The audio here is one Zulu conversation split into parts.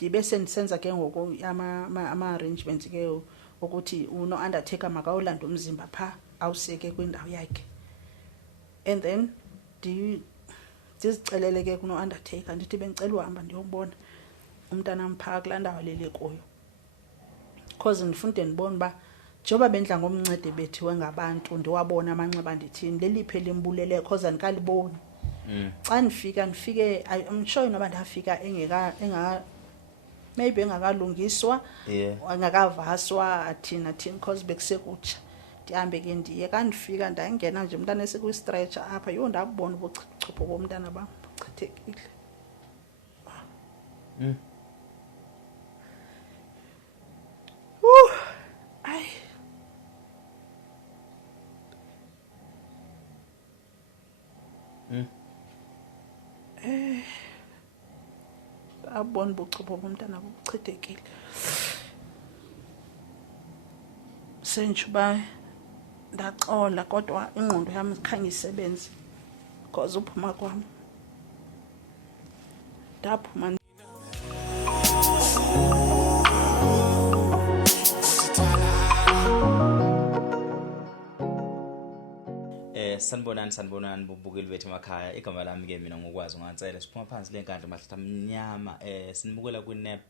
ndibe sendisenza ke ngoku ama arrangements ke ukuthi uno undertaker makawulanda umzimba pha awuseke kwindawo yakhe. And then ndizicelele ke kuno undertaker ndithi bengicela uhamba ndiyobona umntanam pha kulaa ndawo lele kuyo, because ndifuna ndibone uba njengoba bendla ngomncede bethiwe ngabantu ndiwabona amanxeba ndithini leliphi elimbulele because andikaliboni. Xa ndifike I'm sure inoba ndafika maybe engakalungiswa engakavaswa athina because bekusekutsha. Ndihambe ke ndiye kandifika ndangena nje umntana esekwi-stretcher apha yho ndabona ubuchopho bomntana bam buchithekile. Ayi abona ubuchopho bomntana buchithekile. Sentsho uba ndaxola kodwa ingqondo yam khange isebenze because uphuma kwam ndaphuma. Sanibonani bubukeli bethu emakhaya. Igama lami ke mina ngokwazi ungancela siphuma phansi lenkandla mahlata mnyama. Sinibukela ku-NEP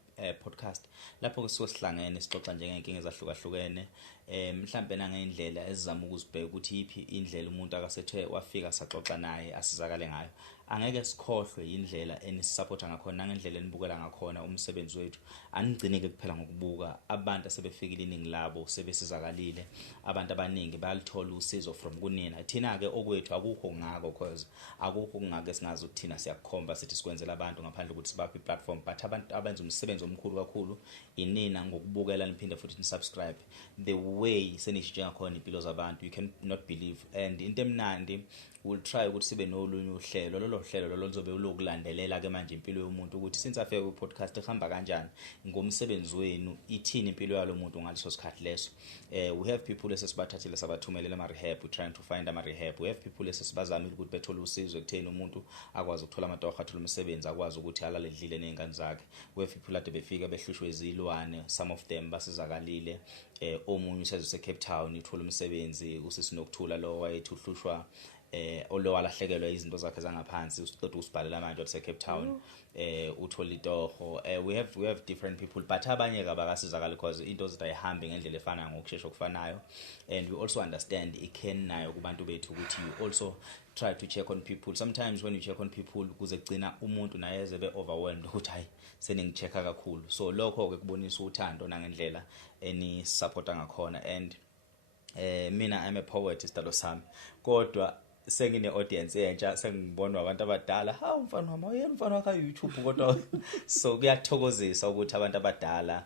podcast lapho kusuke sihlangene sixoxa njengenkinga ezahlukahlukene, mhlambe nangendlela ezizama ukuzibheka ukuthi iphi indlela umuntu akasethe wafika saxoxa naye asizakale ngayo. Angeke sikhohlwe indlela enisupporta ngakhona nangendlela enibukela ngakhona umsebenzi wethu. Anigcine ke kuphela ngokubuka abantu asebefikile iningi labo sebesizakalile, abantu abaningi bayalithola usizo from kunina. Thina ke okwethu akukho ngako because akukho ngake singazi ukuthi thina siyakukhomba sithi sikwenzela abantu ngaphandle ukuthi sibaphe i-platform, but abantu abenza umsebenzi omkhulu kakhulu inina ngokubukela niphinde futhi nisubscribe. The way senishintshe ngakhona impilo zabantu you can not believe, and into emnandi we'll try ukuthi sibe nolunye uhlelo. Lolo hlelo lolo lizobe lokulandelela ke manje impilo yomuntu ukuthi since afike ku podcast ehamba kanjani ngomsebenzi wenu, ithini impilo yalo muntu ngaleso sikhathi leso. We have people esesibathathile sabathumelela ama rehab, we trying to find ama rehab. We have people esesibazamile ukuthi bethole usizo ekutheni umuntu akwazi ukuthola amatoho athola umsebenzi, akwazi ukuthi alale edlile nezingane zakhe. We have people ade befika behlushwe izilwane, some of them basizakalile. Omunye useze Cape Town uthola umsebenzi, usisinokuthula lo wayethu uhlushwa olo walahlekelwa izinto zakhe zangaphansi uqeda usibhalela manje ose Cape Town uthola itoho. We have different people, but abanye kabakasizakala because into zitayihambi ngendlela efanayo ngokusheshsha okufanayo. And we also understand iken nayo kubantu bethu ukuthi you also try to check on people. Sometimes when you check on people kuze gcina umuntu naye eze be overwhelmed ukuthi hayi seningichecka kakhulu. So lokho ke kubonisa uthando nangendlela eni supporta ngakhona. And mina I'm a poet isitalo sami, kodwa sengine audience entsha sengibona abantu abadala umfana wami yena umfana wakhe YouTube kodwa so kuyathokozisa ukuthi abantu abadala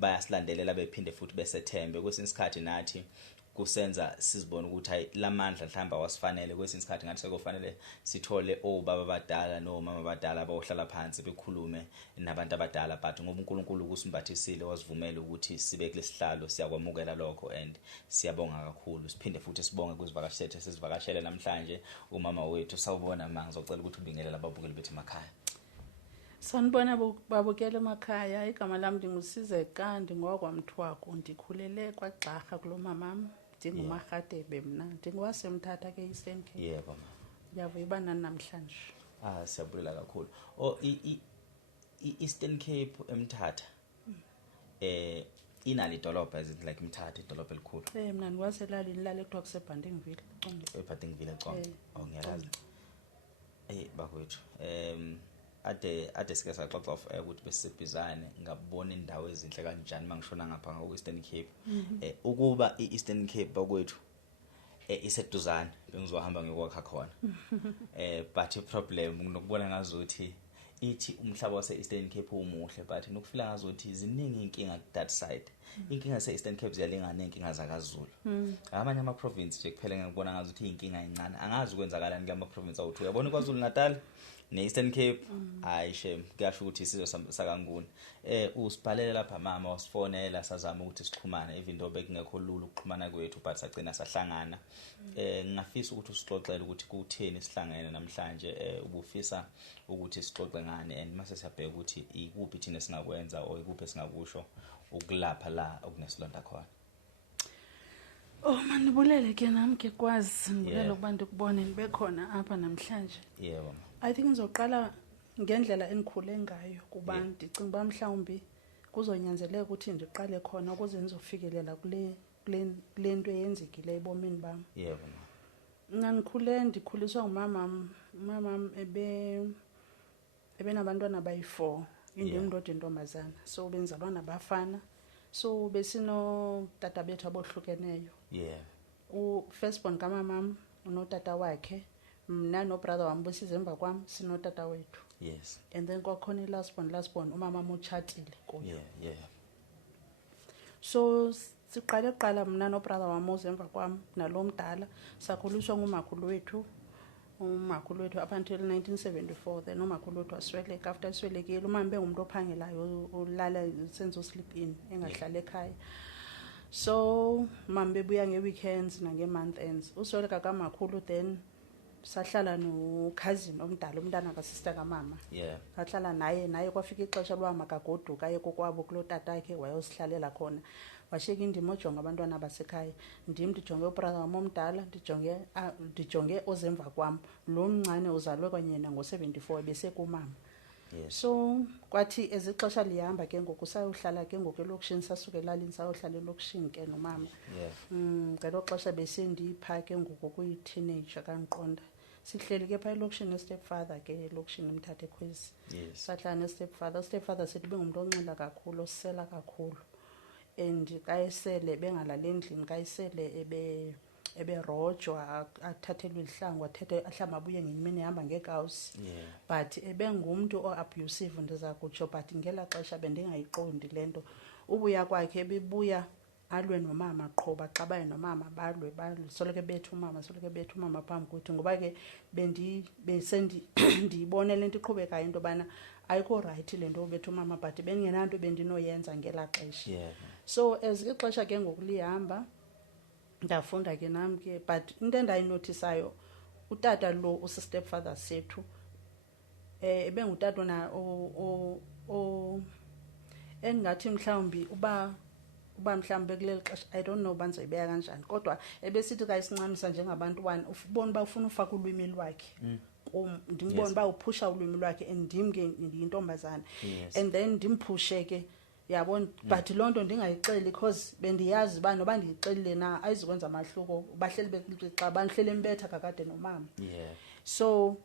bayasilandelela bephinde futhi besethembe. Kwesinye isikhathi nathi kusenza sizibona ukuthi hayi lamandla mhlamba wasifanele. Kwesinye isikhathi ngathi sekufanele sithole obaba abadala nomama abadala abayohlala phansi bekhulume nabantu abadala, but ngoba uNkulunkulu kusimbathisile wasivumela ukuthi sibe kulesihlalo siyakwamukela lokho, and siyabonga kakhulu. Siphinde futhi sibonge kuzivakashele sesivakashele namhlanje umama wethu. Sawubona manga ngizocela ukuthi ubingelele ababukeli bethu emakhaya. Sanibona babukela emakhaya. Igama lami ndingusizeka ndingokwamthwako, ndikhulele kwaGxarha kulo mamam, ndinguMarhadebe mna, ndingowasemthatha ke Eastern Cape. Yebo mama. Ndiyavuya uba nani namhlanje. Siyabulela kakhulu. Eastern Cape eMthatha inali idolobha is it like Mthatha idolobha elikhulu? Mina ngikwaselalini lale kuthiwa kuseBhandingville. eBhandingville eCongo. Ngiyalazi. Bakwethu ade sike saxoxa ukuthi besisebhizane ngabona indawo ezinhle kanjani mangishona ngapha ngokweStern Cape. Ukuba iEastern Cape bakwethu iseduzane bengizohamba ngiyokwakha khona. But iproblem nokubona ngazuthi ithi umhlaba waseEastern Cape umuhle, but nokufila ngazuthi ziningi inkinga ku that side. Inkinga yaseEastern Cape ziyalingana nenkinga zakaZulu. Amanye ama province nje kuphela ngibona ngazuthi inkinga encane. Angazi ukwenzakalani kulama province awuthu. Uyabona kwaZulu Natal ne-Eastern Cape hayi shame kuyasho ukuthi isizwe sakanguni usibhalele lapha mama wasifonela sazama ukuthi sixhumane even though bekungekho lula ukuxhumana kwethu but sagcina sahlangana ngingafisa ukuthi usixoxele ukuthi kutheni sihlangene namhlanje ubufisa ukuthi sixoxe ngani and mase siyabheka ukuthi ikuphi thina singakwenza or ikuphi esingakusho ukulapha la okunesilonda khona. Manibulele ke nami ke kwazi ngibulele ukuba ndikubone nibe khona apha namhlanje. Yebo. I think ngizoqala ngendlela engikhule ngayo kuba ndicinga uba mhlawumbi kuzonyanzeleka ukuthi ndiqale khona ukuze ngizofikelela kule nto eyenzekile ebomini bami. Yebo. Ngikhule ndikhuliswa umama ebenabantwana abayi4 indodana intombazana so benzalwa nabafana so besino tata bethu abohlukeneyo. Firstborn kamama unotata wakhe mna no brother wami besizemva kwami sinotata wethu. Yes. And then kwakhona lastborn umama utshatile kuyo. So siqala mna no brother wami ozemva kwami nalomdala sakhuliswa ngumakhulu wethu up until 1974 then umakhulu wethu wasweleka after swelekile umama bengumuntu ophangelayo ulala senzo sleep in engahlala ekhaya. So mama bebuya ngeweekends nange-month ends usweleka kamakhulu then sahlala no-cousin omdala umntana kasista kamama. Sahlala naye kwafika ixesha loba makagoduka aye kokwabo kulo tata yakhe wayosihlalela khona washiyeka indima ojonga abantwana basekhaya ndim ndijonge ubrother wami omdala ndijonge ozemva kwam lo mncane uzalwe kwanyena ngo-74 besekumama. So kwathi ezixesha lihamba ke ngoku sayohlala ke ngoku elokishini sasuke elalini sayohlala elokishini ke nomama. Ngelo xesha besendipha ke ngoku kuyi-teenager kanqonda sihleli ke phaa elokishini stepfather ke elokishini emthatha ekhwezi. Sahlala ne-stepfather sithi bengumuntu onxila kakhulu osela kakhulu and kayesele bengalali endlini kayesele eberojwa athathelwe izihlangu ahlamba abuye ngemini ehamba ngekawusi. But ebengumuntu o-abusive ndiza kutsho but ngela xesha bendingayiqondi le nto ubuya kwakhe bebuya alwe nomama qho baxabane nomama balwe soloko bethu umama phambi kwethu ngoba ke ndiyibone le nto iqhubekayo into yobana ayikho right le nto bethu umama but bengenanto bendinoyenza ngela xesha. So as ixesha ke ngoku lihamba ndafunda ke nami ke but into endayinotisayo utata lo usistepfather sethu ebengutata na engathi mhlawumbi uba mhlawumbe kuleli xesha I don't know banzoyibeka kanjani kodwa ebesithi kayisincamisa njengabantwana ubona uba ufuna ufaka ulwimi lwakhe ndimbona uba uphusha ulwimi lwakhe and ndim ke ndiyintombazana and then ndimphushe ke yabona but loo nto ndingayixeli because bendiyazi uba noba ndiyixelile na ayizukwenza amahluko bahleli xa bahleli embetha kakade nomama. So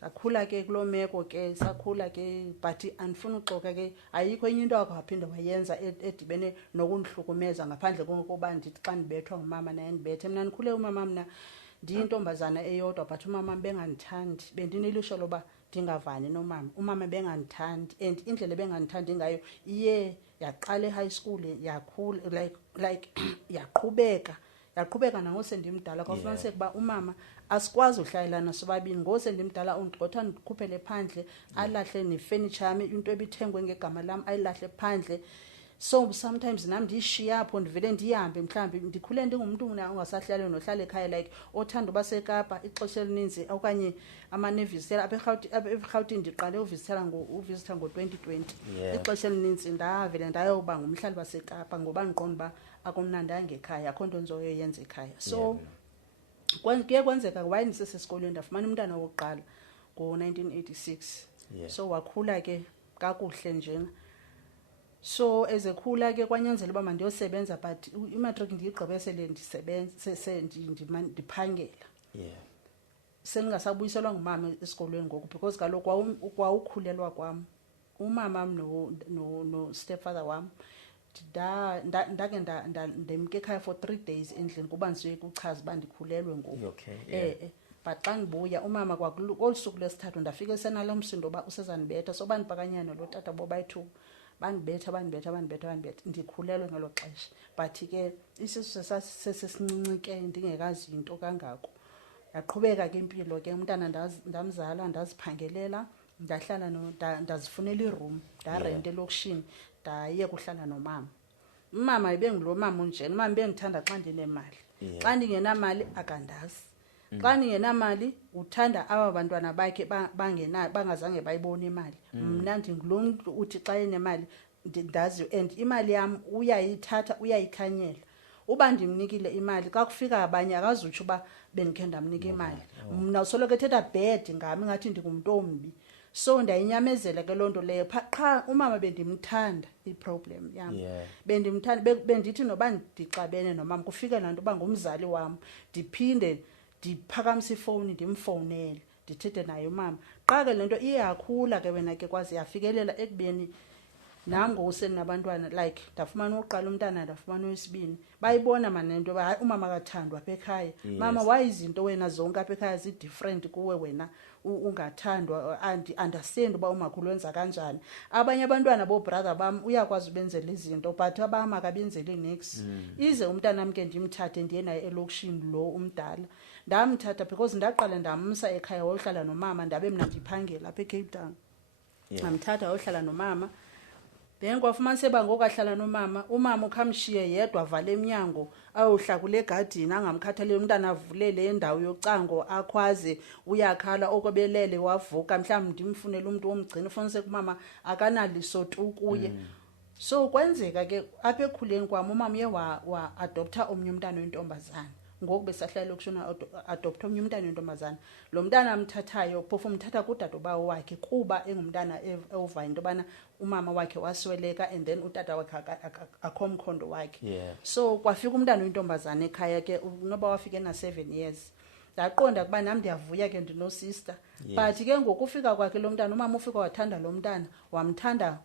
sakhula ke kuloo meko ke sakhula ke but andifuna uxoka ke ayikho enye into yakho waphinde wayenza edibene nokundihlukumeza ngaphandle kokuba ndithi xa ndibethwa ngumama naye ndibethe mna ndikhule umama mna ndiyintombazana eyodwa but umama bengandithandi bendinelisho loba ndingavani nomama umama bengandithandi and indlela bengandithandi ngayo iye yaqala e-high school yakhula like yaqhubeka nangose ndimdala kwafumaniseka uba umama asikwazi uhlayelana sobabini ngose ndimdala undigqotha ndikhuphele phandle alahle nefurniture yami into ebithengwe ngegama lam ayilahle phandle. So sometimes nami ndishiya apho ndivele ndihambe mhlawumbi ndikhule ndingumuntu ungasahlali nohlala ekhaya like othanda uba seKapa ixesha elininzi okanye amanevisela apha eRhawutini ndiqale uvisitela ngo-2020 ixesha elininzi ndavele ndayoba ngumhlali baseKapa ngoba ndiqonda uba akumnandanga ekhaya akho nto ndizoyenza ekhaya. So kuye kwenzeka waye ndisesesikolweni ndafumana umntana wokuqala ngo-1986 so wakhula ke kakuhle njena. So ezekhula ke kwanyanzela uba mandiyosebenza but imatric ndiyigqibesele ndiphangela. Sendingasabuyiselwa ngumama esikolweni ngoku because kaloku kwaukhulelwa kwam umama no stepfather wam ndake ndemke ekhaya for 3 days endlini kuba ndisuke kuchaza uba ndikhulelwe ngoku. But xa ndibuya umama olu suku lesithathu ndafika esenalo msindo uba usezandibetha so bandipakanyana lo tata bobayi-2 bandibetha ndikhulelwe ngelo xesha but ke isisu sesincinci ke ndingekazi into kangako yaqhubeka ke impilo ke umntana ndamzala ndaziphangelela ndahlala ndazifunela iroom ndarenta elokishini ndaye kuhlala nomama. Umama ibengilo mama unjena, umama bengithanda xa ndinemali. Xa ndingenamali akandazi. Xa ndingenamali uthanda aba bantwana bakhe bangazange bayibona imali. Mna ndingulo muntu uthi xa enemali ndazi and imali yam uyayithatha uyayikhanyela. Uba ndimnikile imali xa kufika abanye akazutsho uba bendikhe ndamnika imali. Mna usoloko ethetha bad ngami ngathi ndingumuntu ombi. So ndayinyamezela ke lonto leyo qha umama bendimthanda iproblem yam. Bendimthanda bendithi noba ndixabene nomama kufike lanto uba ngumzali wam ndiphinde ndiphakamisa ifowuni ndimfowunele ndithethe naye umama. Qa ke lento iyakhula ke wena ke kwazi yafikelela ekubeni nam ngoseni nabantwana like ndafumana uqala umntana ndafumana okwesibini bayibona manento hayi umama akathandwa apha ekhaya. Mama why izinto wena zonke apha ekhaya zi different kuwe wena ungathandwa understand uba umakhulu wenza kanjani. Abanye abantwana bo brother bam uyakwazi ubenzela izinto but abama akabenzeli nix. Ize umntana wami ke ndimthathe ndiye naye elokishini lo umdala. Ndamthatha because ndaqala ndamsa ekhaya wohlala nomama ndabe mina ndiphangela apha eCape Town. Ngamthatha wohlala nomama. Then kwafumana seba ngokahlala nomama, umama ukhamshiye yedwa vale eminyango ayohlakula egadini angamkhathaleli umntana avulele indawo yocango akhwaze uyakhala okobelele wavuka mhlawumbe ndimfunela umuntu womgcina ufonise kumama akanaliso tu kuye. So kwenzeka ke apha ekhuleni kwam umama uye wa adopta omnye umntana oyintombazana. Ngoku besahlala lokishona adopta omnye umntana oyintombazana. Lo mntana amthathayo phofu umthatha kudadobawo wakhe kuba engumntana over into bana umama wakhe wasweleka and then utata wakhe akho mkhondo wakhe. So kwafika umntana oyintombazana ekhaya ke noba wafike na 7 years. Ndaqonda kuba nami ndiyavuya ke ndinosister. But ke ngokufika kwakhe lo mntana umama ufika wathanda lo mntana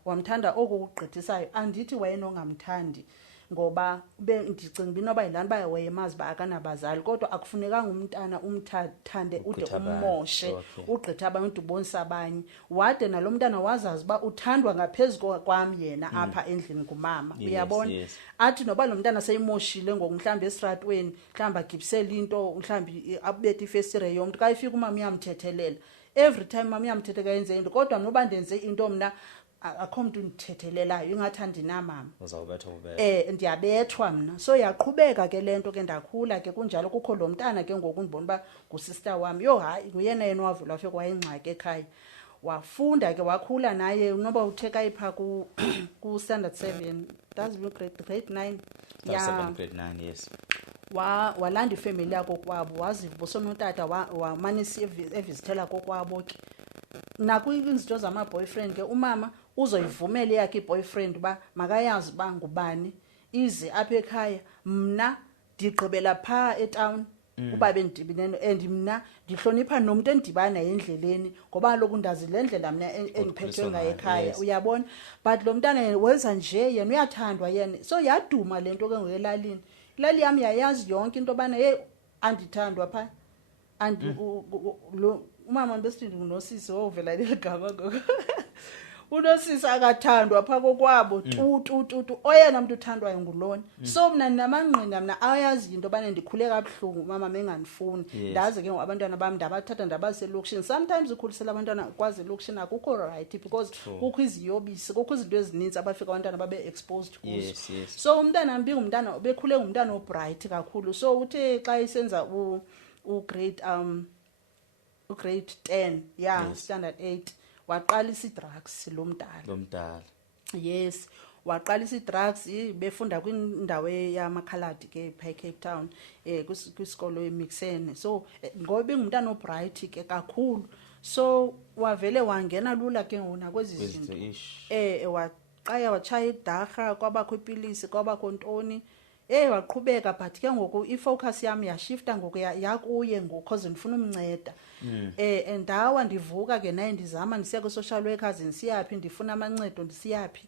wamthanda okugqithisayo. Andithi wayenongamthandi ngoba ndicinga binoba yilani ba wayemazi ba akanabazali kodwa akufunekanga umntana umthande ude ummoshe ugqitha abantu ubonisa abanye. Wade nalo mntana wazazi ba uthandwa ngaphezulu kwami yena apha endlini kumama. Uyabona athi noba lo mntana seyimoshile ngokumhlamba esitratweni mhlamba agibisela into mhlamba abethe ifestire yomntu xa ifika umama uyamthethelela. Every time mama uyamthetheka yenze into kodwa noba ndenze into mna akho muntu ndithethelelayo ingathandi na mama uzawubethwa ndiyabethwa mna. So yaqhubeka ke lento ke ndakhula ke kunjalo kukho lo mntana ke ngoku ndibona uba ngusister wami hayi nguyena yena wavula wafika wayengxaki ekhaya wafunda ke wakhula naye noba utheka ipha ku standard 7 that's grade 9 grade 9 yes. Walanda ifamily yakho kwabo wazivusa utata wamanisi evisitela kokwabo ke nakwizinto zama boyfriend ke umama uzoyivumela yakhe boyfriend ba makayazi ba ngubani ize apha ekhaya. Mna ndigqibela pha etown kuba bendibinene and mna ndihlonipha nomuntu endibana endleleni ngoba lokhu ndazi le ndlela mina engiphethwe ngayo ekhaya. Uyabona but lo mntana wenza nje yena uyathandwa yena. So yaduma lento ke ngoyelalini. Ilali yami yayazi yonke into bana andithandwa pha lo umama besithi ngunosisi ovela leligama ngoko. Unosisi akathandwa pha kokwabo tu oyena umuntu uthandwayo ngulona. So mina namangqina mina ayazi into bana ndikhule kabuhlungu mama mengandifuni. Ndazi ke abantwana bami ndabathatha ndabaselokishini. Sometimes ukhulisela abantwana kwaze elokishini akukho right because kukho iziyobisi kukho izinto ezininzi abafika abantwana babe exposed kuzo. So umntana mbi ngumntana bekhule ngumntana obright kakhulu. So uthe xa isenza grade 10 standard 8 waqalisa drugs lo mdala. Yes waqalisa drugs befunda kwindawo yamakhaladi ke pha eCape Town kwisikolo eMixene. So ngoba ingumntana obright ke kakhulu so wavele wangena lula ke ngona kwezi zinto waqaya wachaya idarha kwabakho ipilisi kwabakho ntoni waqhubeka but ke ngoku ifocus yami yashifta ngoku yakuye ngoku cause ndifuna umnceda. Ndawa ndivuka ke naye ndizama ndisiya ku-social workers ndisiyapi ndifuna amancedo ndisiyapi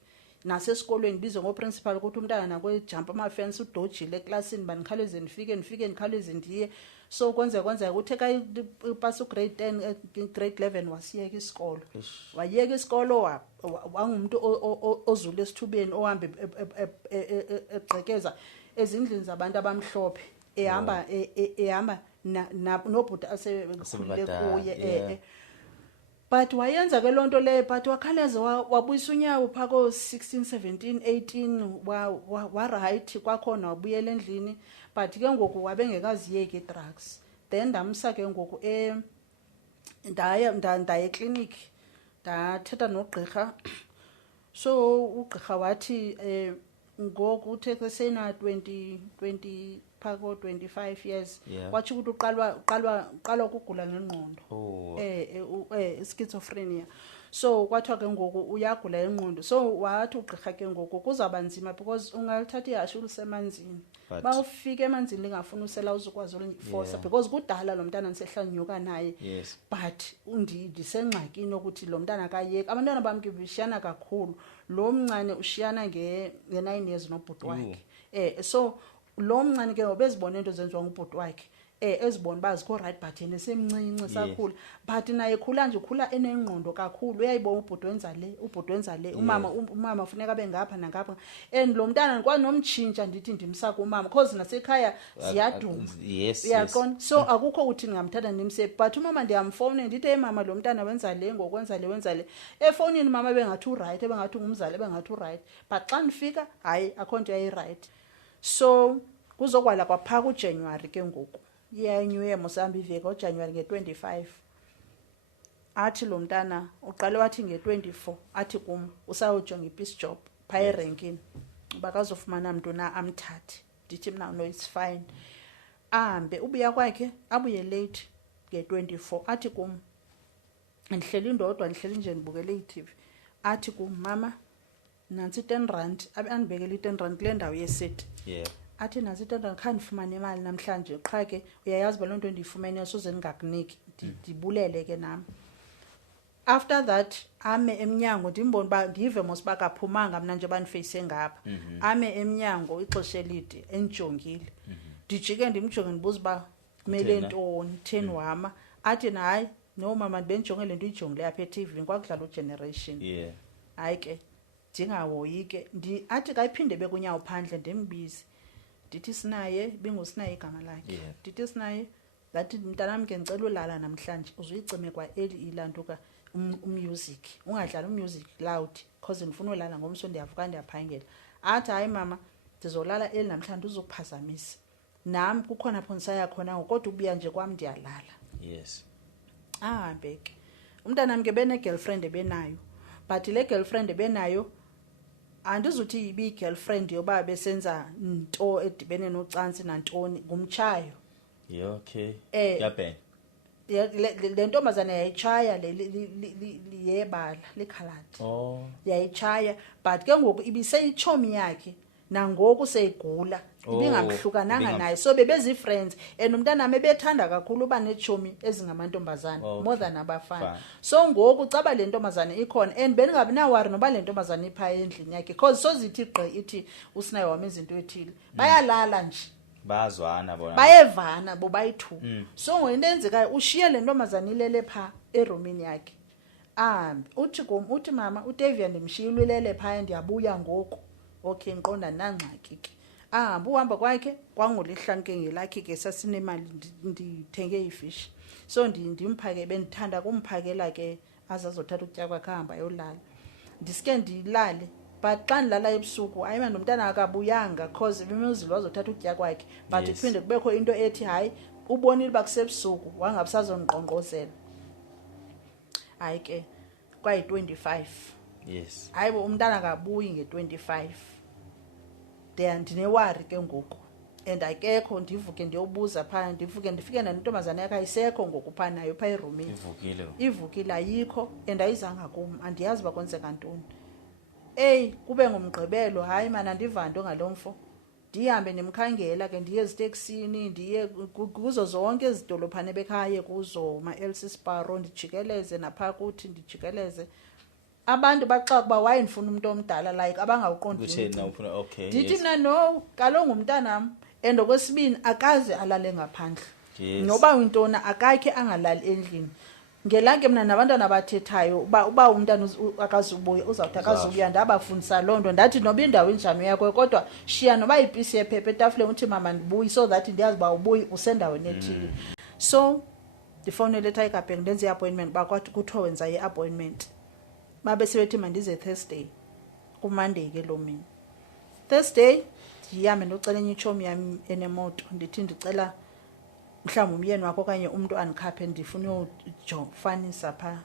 nasesikolweni ndibizwe ngoprincipal ukuthi umntana nakwejump amafence udojile eklasini bandikhaleze ndifike ndikhaleze ndiye. So kwenzeka uthe ka ipasa grade 10 grade 11 wasiyeka isikolo. Wayeka isikolo wangumuntu ozule esithubeni ohambe egqekeza ezindlini zabantu abamhlophe ehamba nobhuti asekhulile kuye but wayenza ke lonto leyo but wakhaleza wabuyisa unyawo phako 16 17 18 wa right kwakhona wabuyela endlini but ke ngoku wabengekaziyeki drugs then ndamsa ke ngoku ndaya eclinic ndathetha nogqirha so ugqirha wathi ngoku uthe sena 20 phako 25 years wathi ukuthi uqalwa ukugula ngengqondo schizophrenia so kwathiwa ke ngoku uyagula ingqondo so wathi ugqirha ke ngoku kuzaba nzima because ungalithatha ihashe ulisemanzini bawufika emanzini lingafuna usela uzukwazi uliforce because kudala lo mntana nisehlanyuka naye but ndisengxakini ukuthi lo mntana akayeki abantwana bami ke bishiyana kakhulu lo mncane ushiyana nge9 years nobhuti wakhe so lo mncane ke obezibona into zenziwa ngubhuti wakhe ezibona bazikho right but yena semncinci sakhula but naye khula nje khula enengqondo kakhulu uyayibona ubhuti wenza le umama ufuneka bengapha nangapha and lo mntana kwanomtshintsha ndithi ndimsa kumama because nasekhaya ziyaduma uyaqona so akukho ukuthi ngingamthatha ndimse but umama ndiyamfowuna ndithi mama lo mntana wenza le ngokwenza le efonini mama bengathi right bengathi ngumzali bengathi right but xa nifika hayi akho nto yayi right so kuzokwala kwapha kuJanuary ke ngoku New Year Mosamba iveke ngoJanuary nge25 athi lo mntana uqale wathi nge24 athi kum usawujonga ipeace job phaya erenkini bakazofumana umuntu na amthathe ndithi mina no it's fine ahambe ubuya kwakhe abuye late nge24 athi kum ndihleli ndodwa ndihleli nje ndibukele iTV athi kum mama nansi 10 rand andibekele 10 rand kule ndawo yesit athi nansi 10 rand khandifumana imali namhlanje qha ke uyayazi balonto ndiyifumene soze ningakuniki ndibulele ke nami after that ame emnyango ndimbona ba ndive mos bakaphumanga mina nje banifeyise ngapha ame emnyango ixesha elide enjongile dijike ndimjonge ndibuza ba kumele ntoni 10 wama athi hayi no mama ndibenjonge lento ijongile apha eTV kwakudlala uGeneration hayi ke ndingahoyi ke athi kayiphinde bekunyawo phandle ndimbizi ndithi sinaye bengusinaye igama lakhe ndithi sinaye ngathi mntanami ke ngicela ulala namhlanje uzuyicime kwa ilantuka umusic ungadlala umusic loud because ngifuna ulala ngomso ndiyavuka ndiyaphangela athi hayi mama ndizolala namhlanje uzokuphazamisa nami kukhona phonisa yakhona kodwa ubuya nje kwami ndiyalala ahambe ke umntanami ke bene girlfriend ebenayo but le girlfriend ebenayo andizuthi ibi girlfriend yoba besenza into edibene nocansi nantoni ngumtshayo yabe le ntombazana yayichaya liyebala likhaladi yayichaya but ke ngoku ibiseyichomi yakhe nangoku seyigula ibingamhlukananga naye so bebezi friends and umntana mebethanda kakhulu uba nechomi ezingamantombazana more than abafana so ngoku caba le ntombazana ikhona and bengabi na worry noba le ntombazana ipha endlini yakhe because sozithi gqi ithi usinaye wame izinto ethile bayalala nje bazwana bona bayevana bo bayithu so ngoyinto enzekayo ushiye le ntombazana ilele pha eromini yakhe uthi mama uDavia ndimshiyile ilele pha ndiyabuya ngoku okay ngiqonda nangxaki ke ahamba uhamba kwakhe kwangolihlanke ngelakhe ke sasinemali ndithenge ifish so ndimphake bendithanda kumphakela ke azazothatha ukutya kwakhe ahamba yolala ndisike ndilale but xa ndilala ebusuku ayima nomntana akabuyanga because bemuzilwa azothatha ukutya kwakhe but iphinde kubekho into ethi hayi ubonile bakusebusuku wangabusazongqongqozela hayi ke kwayi25 hayibo umntana akabuyi nge25 ndinewari ke ngoku and akekho ndivuke ndiyobuza pha ndifike nentombazana yakhe ayisekho ngoku pha nayo pha eromini ivukile ayikho and ayizanga kum andiyazi bakwenzeka ntoni kube ngomgqibelo hayi mana ndivanto ngalomfo ndihambe nimkhangela ke ndiye eziteksini ndiye kuzo zonke ezidolophane bekhaya kuzo ma-LC Sparrow ndijikeleze napha kuthi ndijikeleze abantu baxaka kuba waye ndifuna umuntu omdala like abangawuqondi ndithi mina no kaloku umntanam and okwesibini akaze alale ngaphandle noba intona akakhe angalali endlini ngelake mina nabantwana abathethayo uba umntana akazubuya uzawuthi akazubuya ndabafundisa loo nto ndathi noba indawo injani yakho kodwa shiya noba ipisi yephepha etafuleni uthi mama ndibuyi so that ndiyazi uba ubuyi usendaweni ethile. So ndifowunele eTiger Bank ndenze i-appointment bakwathi kuthiwa wenza i-appointment babe sebethi mandize Thursday kuMonday ke lo mina. Thursday ndihambe ndocela enye itshomi yam enemoto ndithi ndicela mhlawumbi umyeni wakho okanye umuntu andikhaphe ndifuna uyofanisa phaa.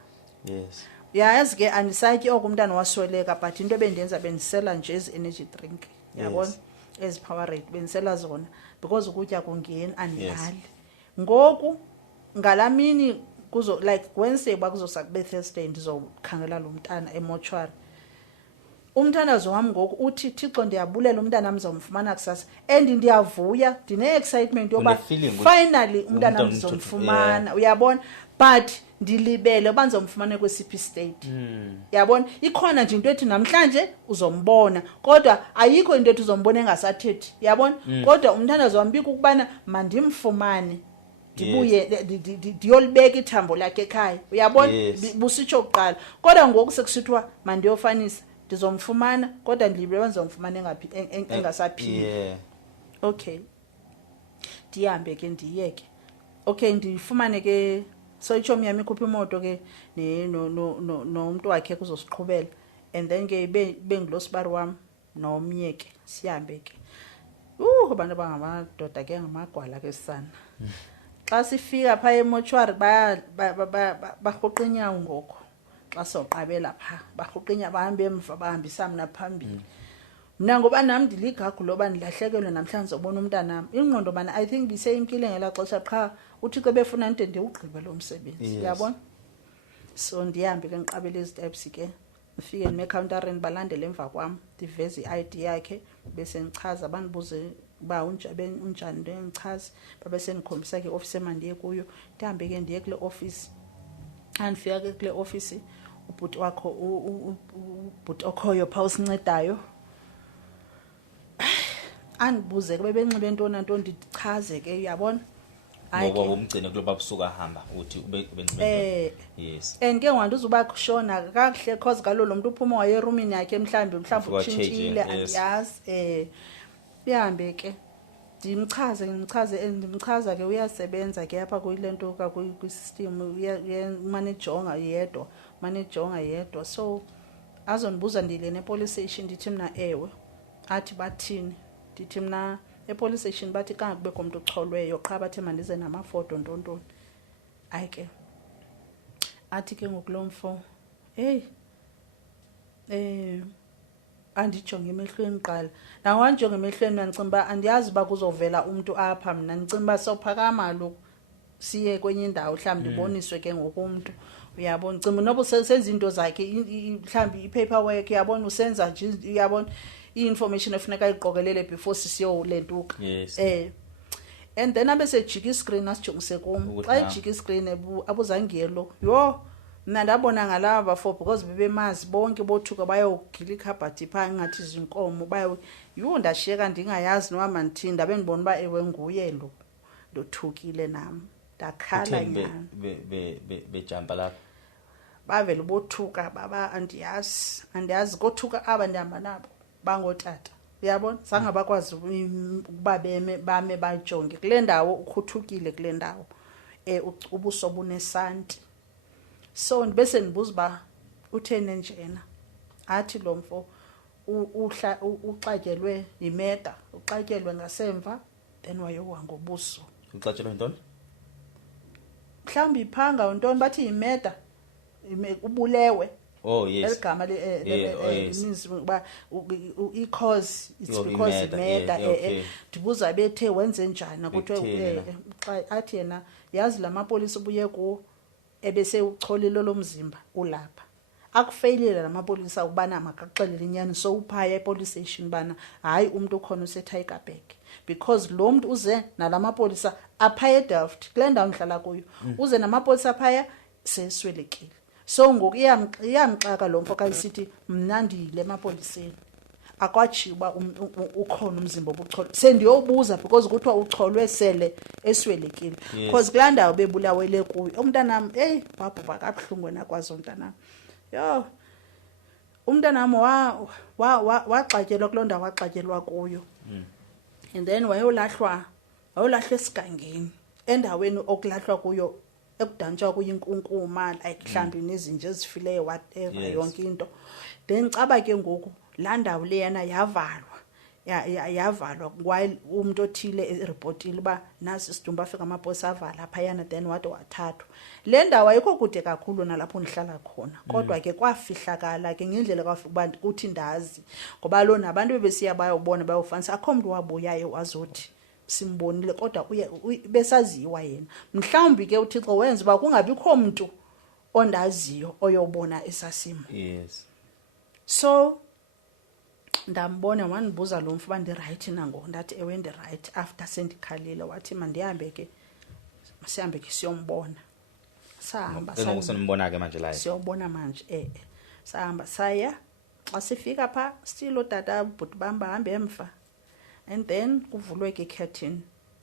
Yes. Yazi ke andisatyi oku umntana wasweleka but into bendenza bendisela nje ezi-energy drink yabona ezi-Powerade bendisela zona because ukutya kungeni andilali. Ngoku ngalamini kuzo like Wednesday bakuzosa kube Thursday ndizokhangela lo mntana emochwari. Umthandazo wami ngoku uthi Thixo ndiyabulela umntana amzomfumana kusasa and ndiyavuya ndine-excitement yoba finally umntana amzomfumana uyabona but ndilibele uba ndizomfumana kwesiphi state. Yabona ikhona nje into ethi namhlanje uzombona kodwa ayikho into ethi uzombona engasathethi yabona kodwa umthandazo wami bika ukubana mandimfumane ndibuye ndiyolibeka ithambo lakhe ekhaya uyabona busitsho kuqala kodwa ngoku sekusithwa mandiyofanisa ndizomfumana kodwa ndilibele ndizomfumana engaphi engasaphili. Okay ndihambe ke ndiyeke okay ndifumane ke so itshomi yami ikhupha imoto ke nomuntu wakhe kuzosiqhubela and then ke bengilosibari wami nomnye ke sihambe ke abantu abangamadoda ke ngamagwala ke sana. Xa sifika phaa emochwari barhuqa inyawo ngoku xa soqabela phaa barhuqa inyawo bahambe emva bahambisa mna phambili. Mna ngoba nam ndiligagu loba ndilahlekelwe namhlanje zobona umntanam ingqondo bana I think biseyimkile ngelaa xesha qha uThixo befuna nto ndiwugqibe lo msebenzi uyabona. So ndihambe ke ngiqabele iziteps ke ndifike nime-countereni balandele emva kwam ndiveze i-ID yakhe bese ndichaza bandibuze ba unjani into engichaza babe sendikhombisa ke office emandiye kuyo ndihambe ke ndiye kule office andifika ke kule office ubhuti wakho ubhuti okhoyo phaa usincedayo andibuze ke bebenxibe ntoni nanto ndichaze ke uyabona ngoba umgcine kulo babusuka hamba uthi ubenxibe yes and ke ngiwantu uzuba kushona kakuhle cause kalo lo muntu uphuma waye roomini yakhe mhlambi utshintshile andiyazi Bihambe ke ndimchaza ke uyasebenza ke apha kuyilento ka kwi-system manajonga yedwa so azondibuza ndile police station ndithi mina ewe athi bathini ndithi mina police station bathi kangakubekho umuntu ocholweyo qha bathi mandize namafoto ntontoni hayi ke athi ke ngokulomfo andijonge emehlweni qala nawanjonge emehlweni mandicimba andiyazi ba kuzovela umuntu apha mina ndicimba sophakama lo siye kwenye indawo mhlawumbe ndiboniswe ke ngokumuntu uyabona ngicimba noba senza into zakhe mhlawumbe i-paperwork uyabona usenza nje uyabona i-information efuneka iqokelele before sisiyolentuka and then abe sejika iscreen asijongise kum xa ejika iscreen abuzangiyelo yo mna ndabona ngalava for because bebemazi bonke bothuka bayogila ikhabhathi phaa ngathi izinkomo ndashiyeka ndingayazi noba mandithini ndabe ndibona uba ewe nguye lo ndothukile nam ndakhala nyana bejampa lapha bavele bothuka baba andiyazi kothuka aba ndihamba nabo bangotata uyabona zange bakwazi ukuba bame bajonge kule ndawo ukhuthukile kule ndawo ubuso bunesanti. So bese ndibuza ba uthene njena athi lo mfo uxatyelwe imeda uxatyelwe ngasemva then wayowa ngobuso. Uxatyelwe intoni? Mhlawumbi iphanga untoni bathi imeda ubulewe. Oh yes. Eligama means ba i-cause it's because imeda ndibuza bethe wenze njani kuthiwe athi yena yazi lamapolisa ubuye ku ebese ucholile lo mzimba ulapha akufeyilile lamapolisa ukubana makaxelele inyani so uphaya epolice station bana hayi umuntu ukhona useTiger Bank because lo muntu uze nalamapolisa aphaya eDelft kule ndawo ngihlala kuyo uze namapolisa phaya seswelekile so ngoku iyamxaka lo mfo kayisithi mna ndile emapoliseni akwatshiyo uba ukhona umzimba obucholo sendiyobuza because kuthiwa ucholwe sele eswelekile because kulaa ndawo bebulawele kuyo umntanam wabhubha kabuhlungu wena kwazi umntanam yho umntanam waxatyelwa kuloo ndawo waxatyelwa kuyo and then wayolahlwa esigangeni endaweni okulahlwa kuyo ekudantshwa kuyo inkunkuma like mhlawumbi nezinja ezifileyo whatever yonke into then caba ke ngoku laa ndawo leyana yavalwa yavalwa while umuntu othile eripotile uba nasi isidumbu afika amapolisa avala phayana then wade wathathwa le ndawo ayikho kude kakhulu nalapho ndihlala khona kodwa ke kwafihlakala ke ngendlela kwafika uba kuthi ndazi ngoba lo nabantu bebesiya bayobona bayofanisa akho mntu wabuyayo wazothi simbonile kodwa besaziwa yena mhlawumbi ke uThixo wenza uba kungabikho mntu ondaziyo oyobona esasimo so ndambona wandibuza lo mfu uba ndi-right nangoku ndathi ewe ndi-right after sendikhalile wathi mandihambe ke sihambe ke siyombona sahamba sanimbona ke manje live siyobona manje sahamba saya xa sifika pha still otata ubhuti bam bahambe emva and then kuvulwe ke curtain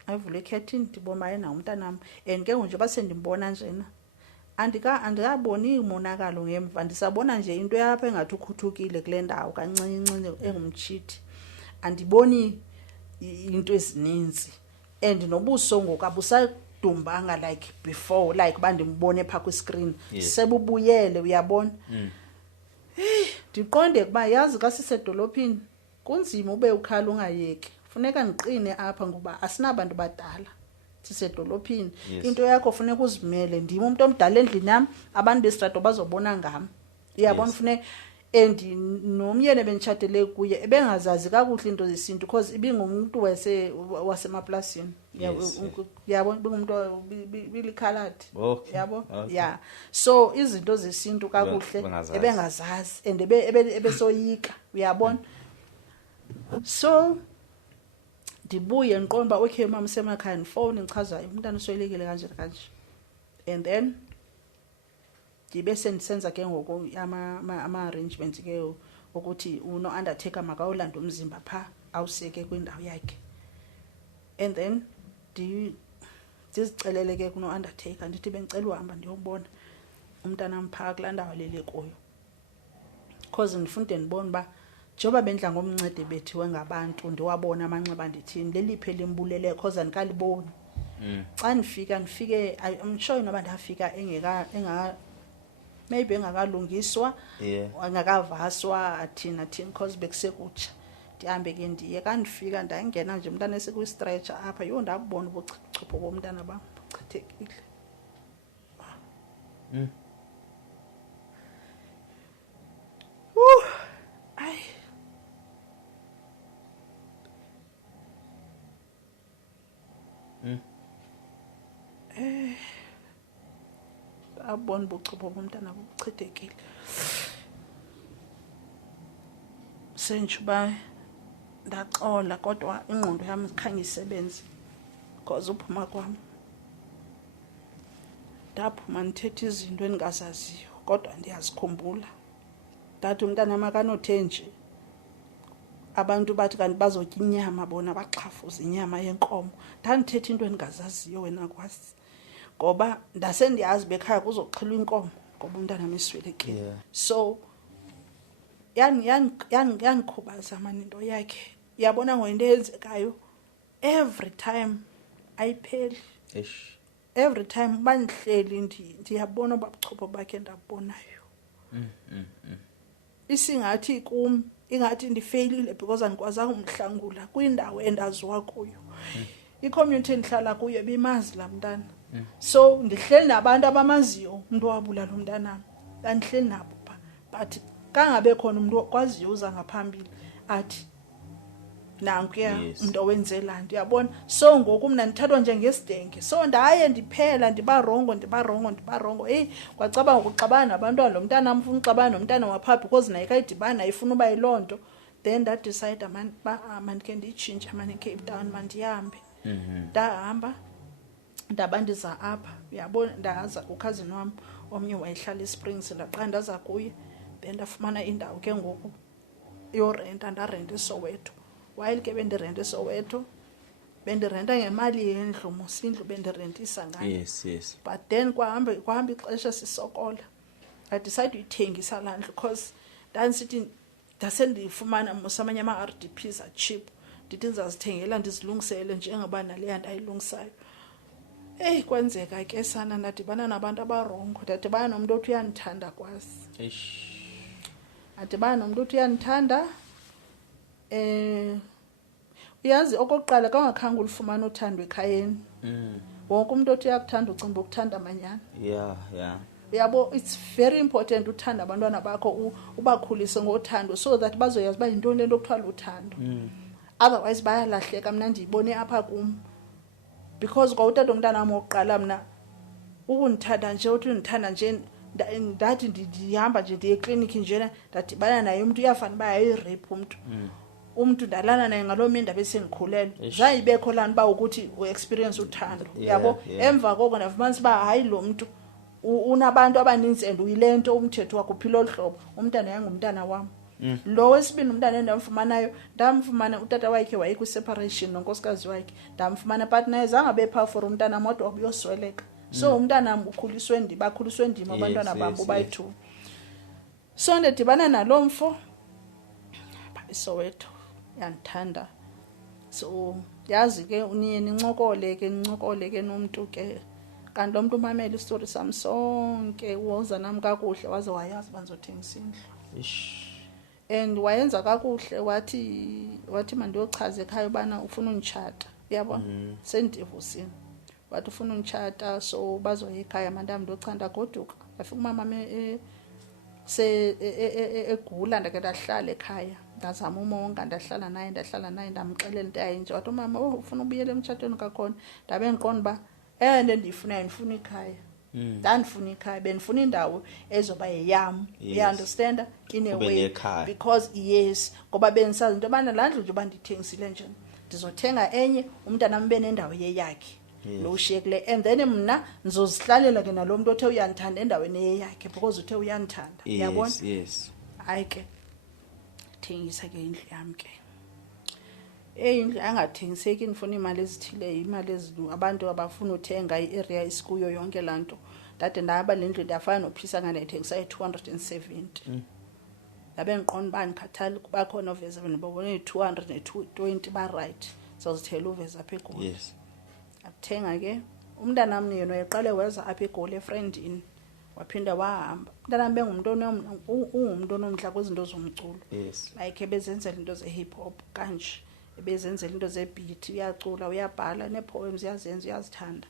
ayivulwe curtain ndibona yena umntanam and ke nje basendimbona njena andikaboni umonakalo ngemva ndisabona nje into yapha engathi ukhuthukile kule ndawo kancinci engumtshithi andiboni into ezininzi and nobuso ngoku abusadumbanga like before like bandimbone pha kwi-screen sebubuyele uyabona ndiqonde kuba yazi xa sisedolophini kunzima ube ukhala ungayeki funeka ndiqine apha ngoba asinabantu badala sisedolophini into yakho funeka uzimele ndim umuntu omdala endlini yam abantu bestrato bazobona ngam iyabona funeka and nomyeni benditshatele kuye ebengazazi kakuhle into zesintu because ibingumuntu wasemaplasini yabo bingumuntu bilikhaladi yabo yeah so izinto zesintu kakuhle ebengazazi and ebesoyika uyabona so ndibuye ndiqonda uba okay mama semakhaya ndifowuni ngichazayo umntana uswelekile kanje and then ndibe sendisenza ke ngoku ama-arrangements ke ukuthi uno-undertaker makawulanda umzimba phaa awuseke kwindawo yakhe and then ndizicelele ke kuno-undertaker ndithi bendicela uhamba ndiyobona umntanam phaa kulaa ndawo lele kuyo because ndifunde ndibona uba njengoba bendla ngomncede bethiwe ngabantu ndiwabona amanxeba ndithini leliphi limbulele because andikaliboni xa ndifike I'm sure noba ndafika maybe engakalungiswa engakavaswa athina because bekusekutsha ndihambe ke ndiye kandifika ndangena nje umntana esekwi-stretcher apha yho ndabona ubuchopho bomntana bam buchithekile abona ubuchopho bomntana buchithekile senjuba ndaxola kodwa ingqondo yami khange isebenze because uphuma kwami ndaphuma ndithetha izinto endingazaziyo kodwa ndiyazikhumbula ndathi umntana makanothe nje abantu bathi kanti bazotya inyama bona baxhafuza inyama yenkomo ndandithetha into endingazaziyo wena kwazi ngoba ndasendiyazi bekhaya kuzoxhelwa inkomo ngoba umntana meswelekile so yanikhubaza mani into yakhe yabona ngoyinto eyenzekayo every time ayipheli every time bandihleli ndiyabona uba buchopho bakhe ndabubonayo isingathi kum ingathi ndifeyilile because andikwazanga umhlangula kwindawo endaziwa kuyo i-community endihlala kuyo bimazi laa mntana so ndihleli nabantu abamaziyo umuntu owabulala umntanam ndandihleli nabo pha but kangabe khona umuntu okwaziyo uza ngaphambili athi nankuya umuntu owenze laa nto uyabona so ngoku mna ndithathwa njengesidenge so ndaye ndiphela ndibarongo kwacaba ngokuxabana nabantwana lo mntana mfuna uxabana nomntana wapha because naye kayidibana ifuna uba yiloo nto then ndadicide mandikhe ndiyitshintshe mani Cape Town mandihambe ndahamba ndaba ndiza apha uyabona ndaza ukhazini wam omnye wayehlala eSprings ndaqala ndaza kuye then ndafumana indawo ke ngoku yorenta ndarenta eSoweto. While ke bendirenta eSoweto bendirenta ngemali yendlu, musindlu bendirentisa ngayo. Yes. But then kwahamba ixesha sisokola. I decided uyithengisa laa ndlu because ndandisithi ndasendifumana musamanye ama-RDPs cheap. Ndithi ndizazithengela ndizilungisele njengoba naleya ndayilungisayo. Kwenzeka ke sana ndadibana nabantu abarongo. Ndadibana nomntu othi uyanithanda kwazi. Ndadibana nomntu othi uyanithanda. Uyazi okokuqala kangakhange ulifumane uthando ekhayeni. Wonke umuntu othi uyakuthanda ucinga ukuthanda amanyana. Yeah. Yabo, it's very important uthanda abantwana bakho, ubakhulise ngothando so that bazoyazi uba yintoni le nto kuthiwa luthando. Otherwise bayalahleka. Mna ndiyibone apha kum because kwa utata umntana wam wokuqala mna ukundithanda nje uthi undithanda nje ndathi ndihamba nje ndiye ekliniki nje ndadibana naye umntu uyafana uba yayirape umntu ndalala naye ngaloo mini ndabe sendikhulelwe. Zayibekho laa nto uba ukuthi u-experience uthando. Yabo, emva koko ndafumanisa uba hayi lo mntu unabantu abaninzi and uyile nto umthetho wakho uphila olu hlobo. Umntana yangumntana wam. Lo wesibini umntana endamfumanayo ndamfumana utata wakhe wayekwi-separation nonkosikazi wakhe. Ndamfumana but naye zange abe phaa for umntana modwa ubuyosweleka. So umntana bakhuliswe ndima abantwana bam bobayi-2. So ndadibana naloo mfo eSoweto yandithanda. So yazi ke uniye nincokole ke nomntu ke kanti lo mntu umamele istori sam sonke woza nam kakuhle waze wayazi uba ndizothengisa indlu. And wayenza kakuhle wathi mandiyochaza ekhaya ubana ufuna unditshata. Uyabona sendivusile wathi ufuna unditshata so bazoya ekhaya mandam ndochanda goduka. Afika umama egula ndake ndahlala ekhaya ndazama umonga ndahlala naye ndamxelela into yayinje. Wathi umama ufuna ubuyela emtshatweni kakhona. Ndabe ndiqonda uba nto endiyifunayo ndifuna ikhaya. Ndandifuna ikhaya bendifuna indawo ezoba yeyam. You understand in a way because yes ngoba bendisazi into yobana laa ndlu nje uba ndithengisile nje ndizothenga enye umntanam ube nendawo yeyakhe lo ushiyekile and then mna ndizozihlalela ke nalo mntu othe uyandithanda endaweni eyeyakhe because uthe uyandithanda. Uyabona? Hayi ke thengisa ke indlu yam ke. Indlu angathengiseki ndifuna imali ezithile imali abantu abafuna uthenga i-area isikuyo yonke laa nto. Ndade ndaba le ndlu ndiyafana nophisa ngandayithengisa i-270. Ndabe ndiqonda uba ndikhathali kuba khona oveza ndibabone i-200 ne-220 barayithi zawuzithela uveza apha eGoli. Athenga ke umntanam yena wayeqale weza apha eGoli efriendini waphinda wahamba. Umntanam ungumntu onomdla kwizinto zomculo. Like ebezenzela into ze-hip hop kanje. Ebezenzela into ze-beat uyacula uyabhala nee-poems uyazenza uyazithanda.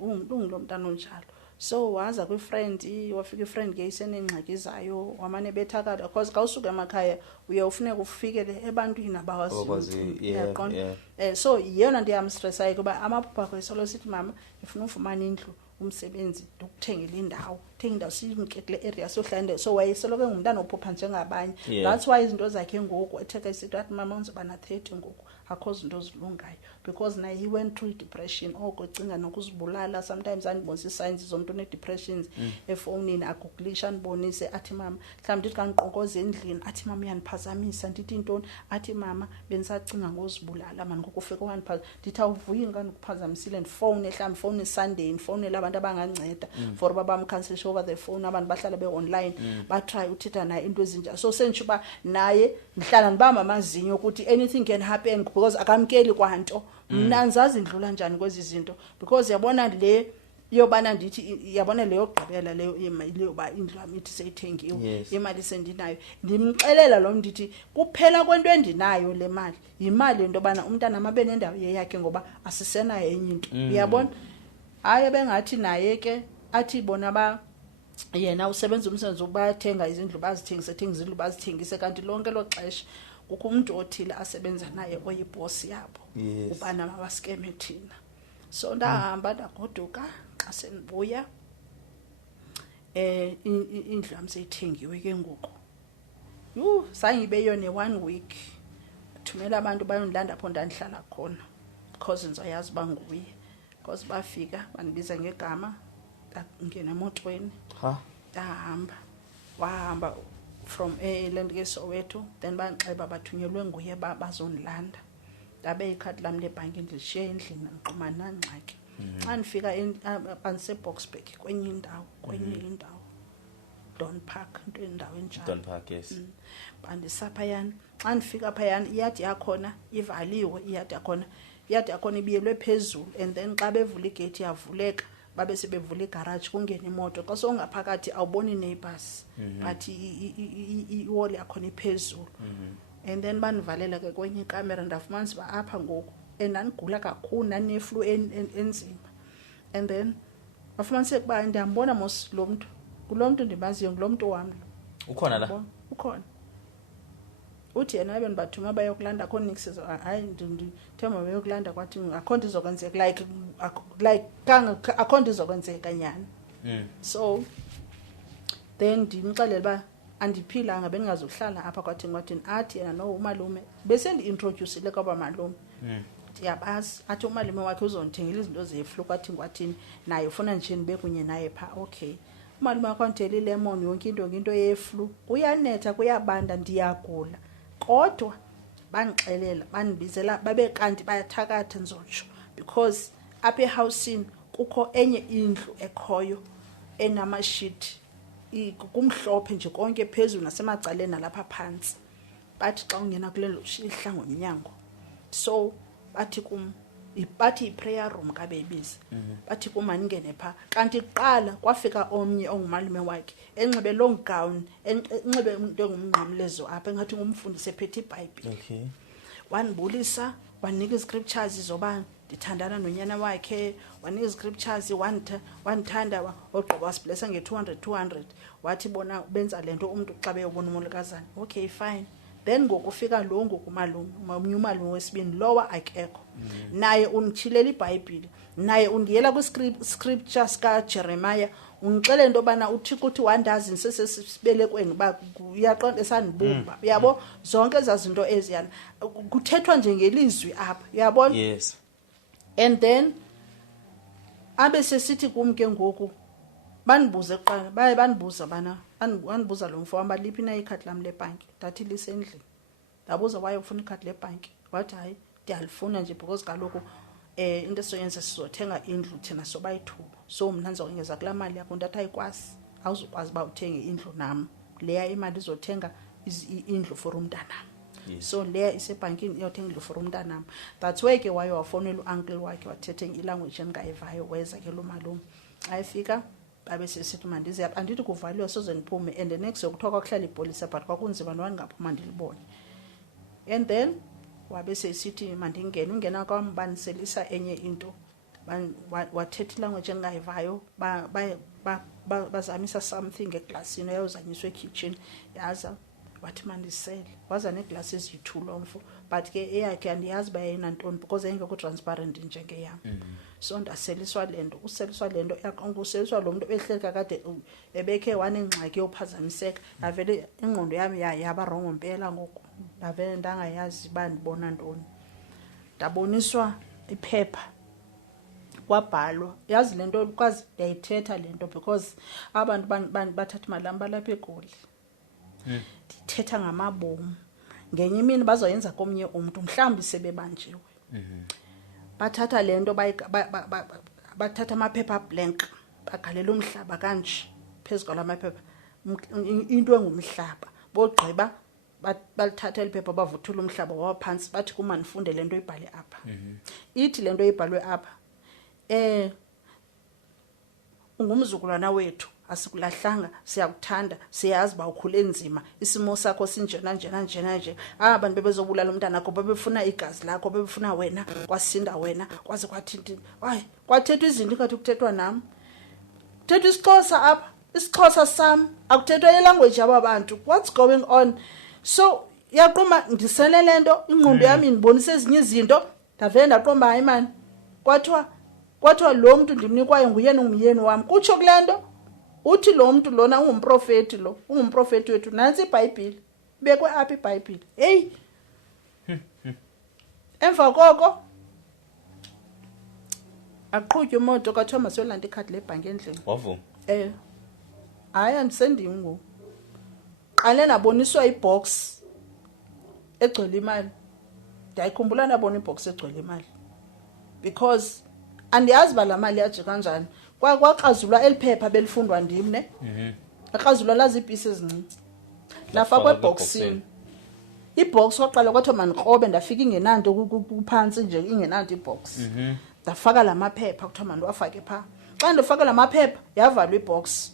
Unguloo mntana onjalo. So waza kwi-friend wafika i-friend ke isenengxaki zayo wamane bethakala because xa usuka emakhaya uye ufuneka ufikele ebantwini abawaziyo. Uyaqonda? So yeyona nto yamstresayo kuba amaphupha akho esolo sithi mama ndifuna ufumana indlu umsebenzi ndokuthengela indawo thenga indawo simke kule area sohlala so wayesoloko ngumntana ophupha njengabanye. That's why izinto zakhe ngoku etheka isithi athi mama unzoba na 30 ngoku akho zinto zilungayo because naye he went through depression cinga nokuzibulala. Sometimes andibonisa signs zomuntu one-depressions efowunini agooglisha andibonise athi mama mhlawumbi ndithi kandiqokoze endlini athi mama uyaniphazamisa ndithi intoni athi mama bendisacinga ngozibulala mani ngoku ufike wandiphazamisa ndithi awuvuyi ngandikuphazamisile ndifowune mhlawumbi fowune Sunday ndifowunele abantu abanganceda for uba bamkhanselishe over the phone abantu bahlala be-online batry uthetha naye into ezinjalo. So senditsho uba naye ndihlala ndibamba amazinyo ukuthi anything can happen because akamkeli kwanto. Mna ndizazi ndlula njani kwezi zinto because yabona le yobana ndithi yabona leyo gqibela leyo imali yoba indlu yami ithi seyithengiwe imali sendinayo ndimxelela lo ndithi kuphela kwento endinayo le mali yimali into bana umntana mabe nendawo yeyakhe ngoba asisenayo enye into. Uyabona? Hayi bengathi naye ke athi bona ba yena usebenza umsebenzi ubathenga izindlu bazithengise izindlu bazithengise kanti lonke lo xesha kukho umuntu othile asebenza naye oyiboss yabo ubana mabaskeme thina. So ndahamba ndagoduka xa senibuya indlu yami seyithengiwe ke ngoku. Zange ibe yona ne-1 week thumela abantu bayondilanda apho ndandihlala khona because ndizoyazi uba nguye because bafika bandibiza ngegama ngena emotweni ndahamba wahamba from land ke Soweto, then banxeba bathunyelwe nguye bazondilanda. Ndabe ikhadi lam lebhanki ndilishiye endlini ngiqhumana nangxaki. Xa ndifika Boksburg kwenye indawo. Don Park into endawo enjalo. Don Park, yes. Bandisa phayana. Xa ndifika phayana iyadi yakhona ivaliwe, iyadi yakhona ibiyelwe phezulu, and then xa bevula igate yavuleka babe sebevula igarage kungena imoto. Xa songaphakathi awuboni neighbors, but iwall yakhona iphezulu. And then bandivalela ke kwenye ikamera ndafumanisa ba apha ngoku endandigula kakhulu naneflu enzima. And then bafumanise kuba ndiyambona mos lo mntu, kulo mntu ndimaziyo ngulo mntu wami. Ukhona la? Ukhona. Uthi yena abe ndibathuma bayokulanda akho nix hayi ndithemba bayokulanda kwathi akho nto izokwenzeka like akho nto izokwenzeka nyani. So then ndimxelela ba andiphilanga bengazohlala apha kwathi athi yena no umalume bese ndi-introduceile kwaba malume. Ndiyabazi athi umalume wakhe uzondithengela izinto zeflu kwathi naye ufuna nje ndibe kunye naye pha. Okay, umalume wakho andithele ilemon yonke into yeflu, kuyanetha kuyabanda ndiyagula. Kodwa bandixelela bandibizela babe kanti bayathakatha nzotsho because apha ehouseini kukho enye indlu ekhoyo enamashiti kumhlophe nje konke phezulu nasemacaleni nalapha phansi. Bathi xa ungena kule ndlu ihla ngomnyango. So bathi i-prayer room kabebiza. Bathi maningene pha. Kanti kuqala kwafika omnye ongumalume wakhe enxibe long gown, enxibe into engumnqamlezo apha engathi ngumfundisi ephethe iBhayibhile. Okay. Wanibulisa, wanika iziscriptures zoba ndithandana nonyana wakhe, wanika iziscriptures wanithanda ogqiba wasiblessa nge200 wathi bona benza lento umuntu xa beyobona umolokazana. Okay, fine. Then ngokufika lo ngokumalume umalume wesibini lowa akekho. Naye unditshilela iBhayibhile, naye undiyela kwi-scriptures kaJeremiah ungixele into bana uThixo uthi wandazi sesesibelekweni ba uyaqonda esanibumba. Uyabo zonke ezazinto eziyana kuthethwa nje ngelizwi apha, uyabona? Yes. And then abe sesithi kumke ngoku banibuze kuqala baye banibuza banibuza lo mfo wamba liphi na ikhadi lam lebhanki. Ndathi lisendlini. Ndabuza waye ufuna ikhadi lebhanki. Wathi hayi ndiyalifuna nje because kaloku into soyenza sizothenga indlu thina sobayithuba. So mina ndizongeza kula mali yakho. Ndathi ayikwazi awuzukwazi ba uthenge indlu nam. Leya imali izothenga indlu for umntanam. So leya isebhankini iyothenga indlu for umntanam. That's why ke waye wafonela uncle wakhe wathethe ilanguage engayivayo weza ke lo malume. Ayifika babe sesithi mandize andithi kuvaliwe soze ndiphume and the next yokuthiwa kwakuhlala ipolisa but kwakunzima nwangaphuma ndilibone. And then wabe sesithi mandingene ungena kwam baniselisa enye into wathetha ilanguage engayivayo bazamisa something eglasini yayozanyiswa ekitchen yaza wathi mandisele waza neglasi eziyi2 lo mfo but ke eyakhe andiyazi bayena ntoni because engekho transparent njengeyam. So ndaseliswa lento useliswa lento yakonkuseliswa lo muntu ehleka kade ebekhe wanengxaki yophazamiseka avele ingqondo yami yaba wrong impela ngoku ndavele ndangayazi bandibona ntoni. Ndaboniswa iphepha kwabhalwa yazi lento kwazi ndiyayithetha lento because abantu bathatha imali yami balapha eGoli. Ndithetha ngamabomu ngenye imini bazoyenza komnye umuntu mhlawumbi sebebanjiwe. Bathatha lento bathatha amaphepha blank bagalela umhlaba kanje phezulu kwamaphepha into engumhlaba bogqiba balithatha liphepha bavuthula umhlaba waphansi bathi kuma nifunde lento ibhale apha. Ithi lento ibhalwe apha ungumzukulwana wethu asikulahlanga siyakuthanda siyazi ba ukhule nzima isimo sakho sinjena nje abantu bebezobulala umntana akho bebefuna igazi lakho bebefuna wena kwasinda wena kwaze kwathi hayi kwathethwa izinto kathi kuthethwa nami thethwa isiXhosa apha isiXhosa sam akuthethwa ilanguage yaba bantu. What's going on? So yaqoma ndisele lento ingqondo yami indibonisa ezinye izinto ndavele ndaqomba hayi man kwathiwa lo muntu ndimnikwayo nguyena ungumyeni wami kutsho kulento uthi lo muntu lona ungumprofeti wethu nansi iBhayibhile bekwe apha iBhayibhile. Hey emva koko aqhutywa imoto kwathiwa masiyolanda ikhadi lebhanki endlini. Wavuma? Hayi andisendimi ngoku qale naboniswa ibox egcwele imali. Ndiyayikhumbula nabona ibox egcwele imali because andiyazi ba la mali yaje kanjani. Kwaxazulwa eliphepha belifundwa ndim ne. Axazulwa lazi iipisi ezincinci. Lafakwa eboxini. Ibox kwaqala kwathiwa mandikrobe ndafika ingenanto kuphansi nje ingenanto ibox. Ndafaka lamaphepha kuthiwa mandiwafake pha. Xa ndifaka lamaphepha yavalwa ibox.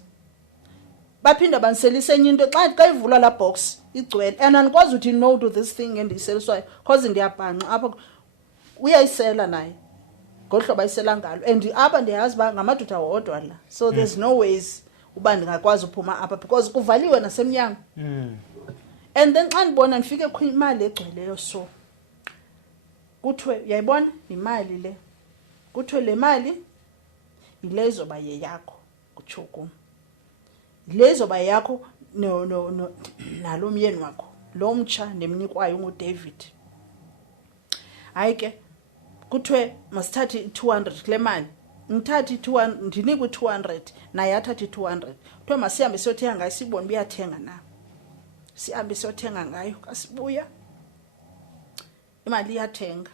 Baphinda bandiselisa enye into xa ivula la box igcwele and andikwazi uthi no to this thing endiyiseliswayo because ndiyabhanqa apha uyayisela naye ngohlobo ayisela ngalo and apha ndiyazi ba ngamadoda wodwa la so there's no ways uba ndingakwazi uphuma apha because kuvaliwe nasemnyango. And then xa ndibona ndifike imali egcweleyo so kuthiwe uyayibona imali le kuthiwe le mali ile izoba yeyakho kutsho kum. Le izoba yakho nalo myeni wakho lo mtsha nemnikwayo nguDavid. Hayi ke kuthiwe masithathe 200 kule mali ngithathe 200 ndinikwe 200 naye athathe 200 kuthiwe masihambe siyothenga ngayo sibone buyathenga na sihambe siyothenga ngayo kasibuya imali iyathenga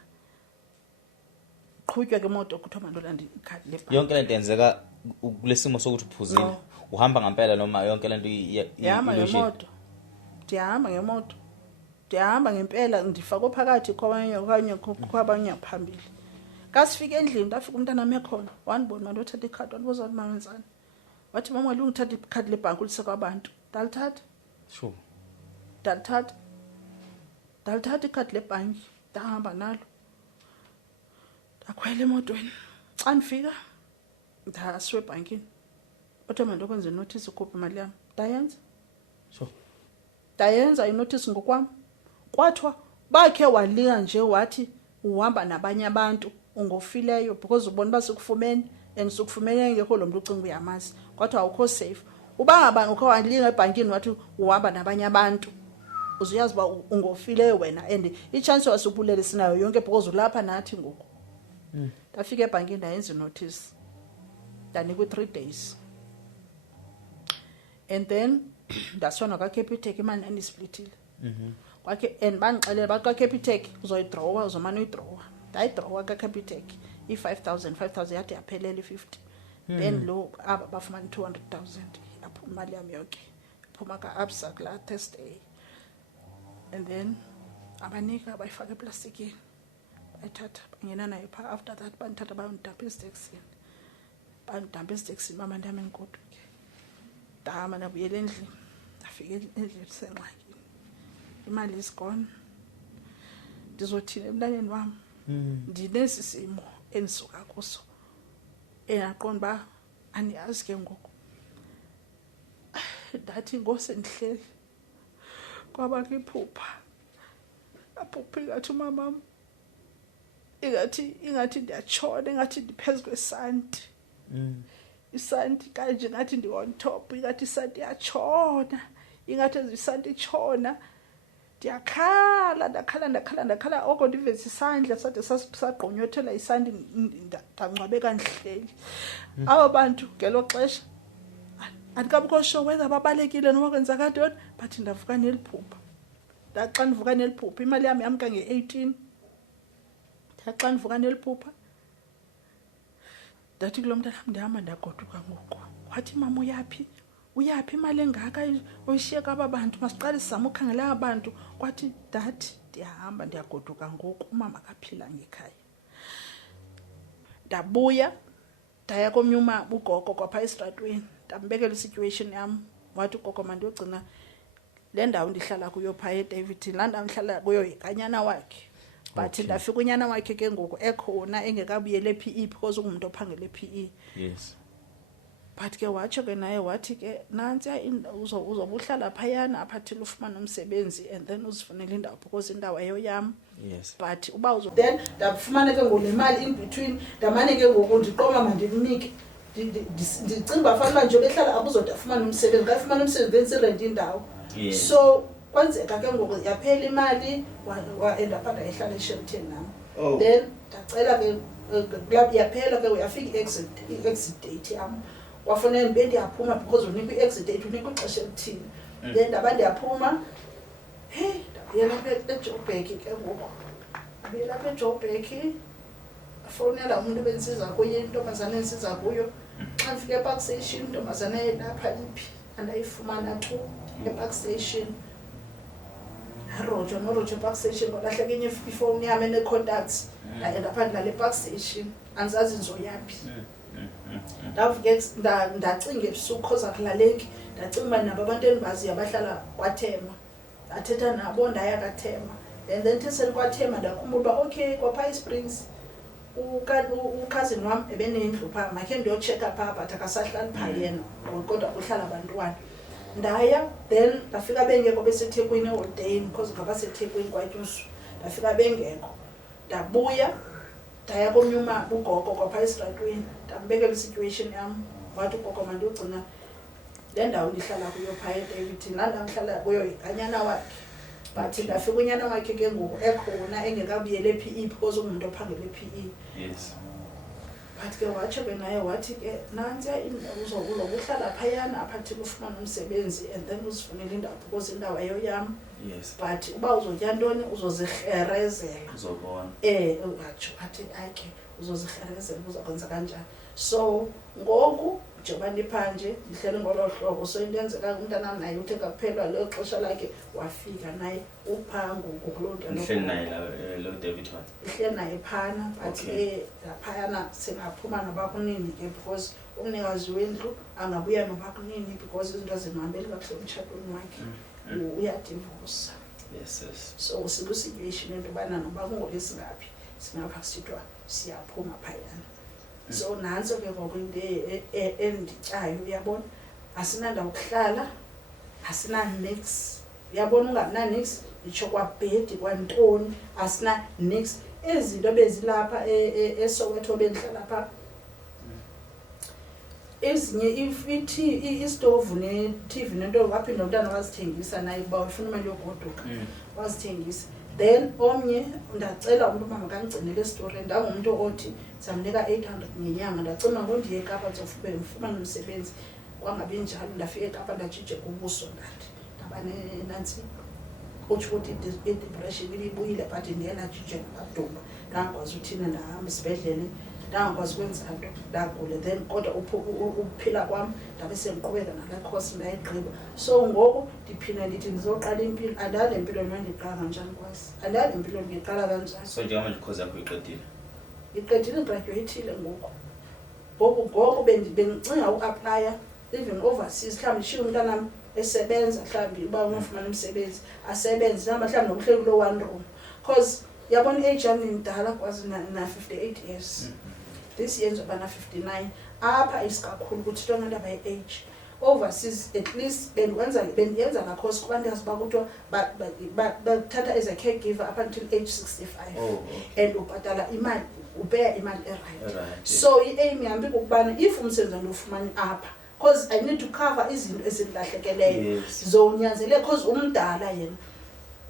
qhutywa ke imoto kuthiwa mandolanda ikhadi lebhanki. Yonke lento yenzeka kulesimo sokuthi uphuzile uhamba ngempela noma yonke lento ihamba ngemoto. Ndihamba ngempela ndifakwe phakathi kwabanye phambili. Kasifika endlini ndafika umntana wami ekhona wanibona manje uthatha ikhadi wanibuza ukuthi mama wenzani. Wathi mama walungu uthatha ikhadi lebhanki ulise kwabantu. Ndalithatha. Sure. Ndalithatha ikhadi lebhanki ndahamba nalo. Ndakhwela emotweni. Xa ndifika ndasiwe ebhankini. Uthe manje ukwenza inotice ukhupha imali yami. Ndayenza. Sure. Ndayenza inotice ngokwami. Kwathiwa bakhe walinga nje wathi uhamba nabanye abantu ungofileyo because ubona basikufumene and sikufumene ngekho lo muntu ucinga uyamazi. Kwathiwa awukho safe. Uba ngaba ukho walinga ebhankini wathi uhamba nabanye abantu uzuyazi ba ungofileyo wena and ichance wasubulele sinayo yonke because ulapha nathi ngoku. Ndafika ebhankini ndayenza inotice. Ndanikwe 3 days. And then ndasona kwaCapitec imali andisplitile. Kwakhe and bandixelela baxa Capitec uzoyidrawa uzomana uyidrawa. Ndayidrawa kaCapitec i5000 yathi yaphelela i50. Then lo aba bafumana 200,000 apho imali yami yonke iphuma kaAbsa kula Thursday. And then abanika bayifaka eplastikini bayithatha bangena nayo pha. After that bandithatha bayondidampa eziteksini. Bandidampa eziteksini mama ndihamba engoduke. Ndahamba ndabuyela endlini ndafika endlini sengxakini imali is gone. Ndizothina emntwaneni wami ndinesi simo endisuka kuso engaqonda uba andiyazi ke ngoku. Ndathi ngose ndihleli kwaba iphupha aphupha ingathi umamam ingathi ndiyatshona ingathi ndiphezu kwesanti. Isanti kanje ngathi ndi on top ingathi isanti yatshona ingathi isanti itshona. Ndakhala oko ndiveze isandla sade sasagqonyothela isanti ndangcwabe kandihleli. Abo bantu ngelo xesha andikabukho sure whether babalekile noma kwenzeka ntoni but ndavuka neliphupha. Xa ndivuka neliphupha imali yami yamka nge-18. Xa ndivuka neliphupha ndathi kulo mntana ndihamba ndagoduka ngoku. Wathi mama uyaphi imali engaka oyishiyeka aba bantu masiqale sizame ukhangela abantu. Kwathi ndathi ndiyahamba ndiyagoduka ngoku umama akaphilanga ekhaya. Ndabuya ndaya komnye ugogo kwapha esitratweni ndambekela isituation yam. Wathi ugogo mandiyogcina le ndawo ndihlala kuyo pha eDavid laa ndawo ndihlala kuyo ikanyana wakhe. But ndafika unyana wakhe ke ngoku ekhona engekabuyele PE because ungumuntu ophangele PE. Yes. But ke watsho ke naye wathi ke nansi uzobuhlala phayana aphathile ufumana umsebenzi and then uzifunela indawo because indawo ayoyam. Yes. But uba then ndafumana ke ngole mali in between ndamane ke ngoku ndiqoma mandimnike ndicinga bafanele nje behlala abuzoda afumana umsebenzi kafumana umsebenzi then sirent indawo. So kwenzeka ke ngoku yaphela imali waenda phanda ehlala eShelton nam. Then ndacela ke club yaphela ke uyafika exit date yam. Wafanele ndibe ndiyaphuma because unikwa i-exit date unikwa ixesha elithile. then ndaba ndiyaphuma hey ndabuyela eJoburg ke ngoku ndabuyela eJoburg afonela umuntu bensiza kuye intombazana ensiza kuyo xa ndifike ePark Station intombazana yelapha iphi andayifumana tu ePark Station Roger Park Station ngolahleke enye ifoni yami ene-contacts ndaenda phandle ePark Station andizazi ngizoyaphi ndafike ndacinga ebusuku cause akulaleki ndacinga uba nabo abantu endibaziyo abahlala kwaThema ndathetha nabo ndaya kaThema and then theseni kwaThema ndakhumbula uba okay kwapha eSprings ukhazini wam ebenendlu phaa makhe ndiyotsheka phaa but akasahlali phaa yena kodwa kuhlala abantwana ndaya then ndafika bengekho beseThekwini eholideyini because ngabaseThekwini kwaTyusu ndafika bengekho ndabuya ndaya komnyuma ugogo kwapha esitratweni ndambekela isituation yam wathi ugogo mandiyogcina le ndawo ndihlala kuyo phaa eDaveyton laa ndawo ndihlala kuyo ikanyana wakhe but ndafika unyana wakhe ke ngoku ekhona engekabuyela ePE because ungumntu ophangela ePE yes but ke watsho ke naye wathi ke nantsiya indawo uzokuhlala phayana aphathi ufumana umsebenzi and then uzifunele indawo because indawo ayoyam yes but uba uzotya ntoni uzozirherezela uzobona watsho athi ayikhe uzozirherezela uzakwenza kanjani so ngoku njengoba ndiphanje ndihleli ngolo hlobo so into enzeka umntanam naye uthe kaphelwa lelo xesha lakhe wafika naye uphango kuloo nto nihleli naye lo Daveyton ihleli naye phana but laphayana singaphuma nobakunini ke because umnikazi wendlu angabuya nobakunini because izinto zingihambeli kakuhle umtshatweni wakhe uyadivosa yes so siku-situation into yobana noba kungolesingaphi singapha kusithwa siyaphuma phayana so nantso ke ngoku into endityayo uyabona asinandawo kuhlala asinanix uyabona ungabinanix nditsho kwabhedi kwantoni asinanix ezinto bezilapha eSoweto bendihlala phaa ezinye istovu ne-TV nento waphinda umntana wazithengisa naye kuba ufuna imali yogoduka wazithengisa then omnye ndacela umntu uba makandigcinele esitoreni ndangumntu othi ndizamnika 800 ngenyanga ndacima ngondiye eKapa ndizofube ndifumane umsebenzi kwangabi njalo ndafika eKapa ndajije kubuso ndathi ndaba nantsi utsho ukuthi idepression ibuyile but ndiye ndajije ndadumba ndangakwazi uthina ndahamba isibhedlele ndangakwazi ukwenza nto ndagule then kodwa ukuphila kwam ndabe sendiqhubeka nala course ndayigqiba so ngoku ndiphinda ndithi ndizoqala impilo andale impilo mandiqala kanjani kwazi andale impilo ngiqala kanjani so njengoba course yakho iqedile graduateile ngoku bendicinga uapply even overseas mhlawumbi ndishiye umntanam esebenza mhlawumbi uba unofumana umsebenzi asebenze namba mhlawumbi nokuhleli kuloo one room because yabona i-age yam ndimdala kwazi na 58 years this year nzoba na 59 apha isikakhulu kuthithwa ngendaba ye-age overseas at least bendiyenza la course kubantu yaziba kuthiwa bathatha as a caregiver up until age 65 and ubhatala imali upeya imali eright so i-aim yam ikukubana if umsebenzi andifumane apha because I need to cover izinto ezilahlekeleyo zonyanzeleke because umdala yena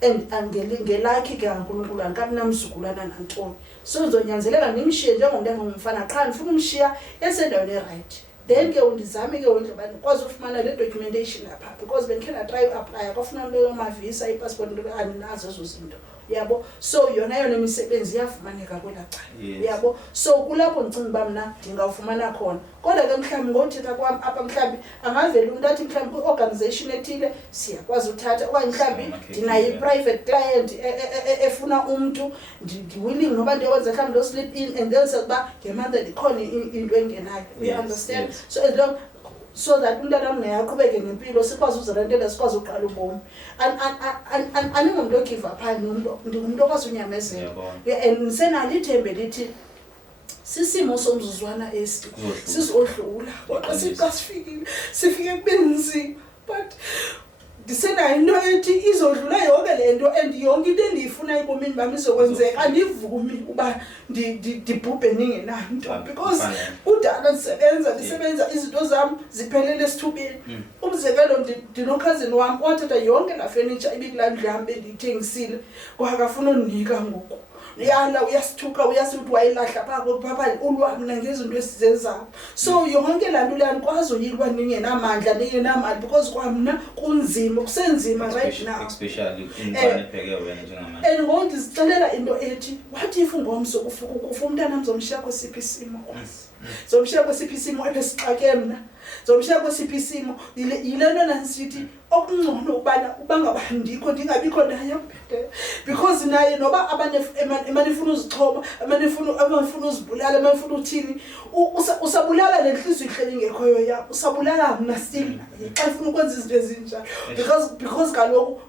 and ngelakhi ke kaNkulunkulu ankamnamzukulwana nantoni so uzonyanzeleka ndimshiye njengomntu engumfana qha ndifuna umshiya esendaweni eright then ke undizame ke wendlu bani kwazi ufumana le documentation apha because bendikhe ndatry uapply kwafuna leyo mavisa ipassport andinazo ezo zinto uyabo so yona imisebenzi iyafumaneka kwela cala uyabo so kulapho ndicinga uba mna ndingawufumana khona kodwa ke mhlawumbi ngothetha kwam apha mhlawumbi angavela umntu athi mhlawumbi kwi-organization ethile siyakwazi uthatha okanye mhlawumbi ndinayo i-private client efuna umntu ndiwilling noba ndiyowenza mhlawumbi lo slip in and then sekuba ngemonth ndikhona into engenayo you-understand so as long so that umntanam naye aqhubeke nempilo sikwazi uzirentela sikwazi uqala ubomi andingumntu ogive uphayo ndingumntu okwazi unyamezela and ndisenalo ithembe lithi sisimo somzuzwana esi sizodlula kodwa sixa sifike kubenzima but ndisenayo into ethi izodlula yonke le nto and yonke into endiyifuna ebomini bam izokwenzeka andivumi uba ndibhubhe ningenanto because udala ndisebenza izinto zam ziphelele esithubeni umzekelo ndinokhazini wam othatha yonke laa fenitsha ibikulaa ndlu yam bendiyithengisile kwakafuna undinika ngoku uyala uyasithuka uyasithi wayilahla papa ulwami ngezinto esizenzayo so yonke lanto leyanikwazi uyilwa ningenamandla ningenamali because kwamna kunzima kusenzima right now especially ingane ebheke wena njengamanje and ngokuthi sicelela into ethi what if ngomso kufa umntana mzomshiya kwesiphi isimo kwazi zomshiya kwesiphi isimo ebesixake mna zomshiya kwesiphi isimo yilento nansithi okungcono ubangabandikho ndingabikho naye because naye noba emanifuna uzixhoba emanifuna uzibulala emanifuna uthini usabulala lenhliziyo ihleli ngekhoyo yakho usabulala mna still xa ufuna ukwenza izinto ezinjalo because kaloku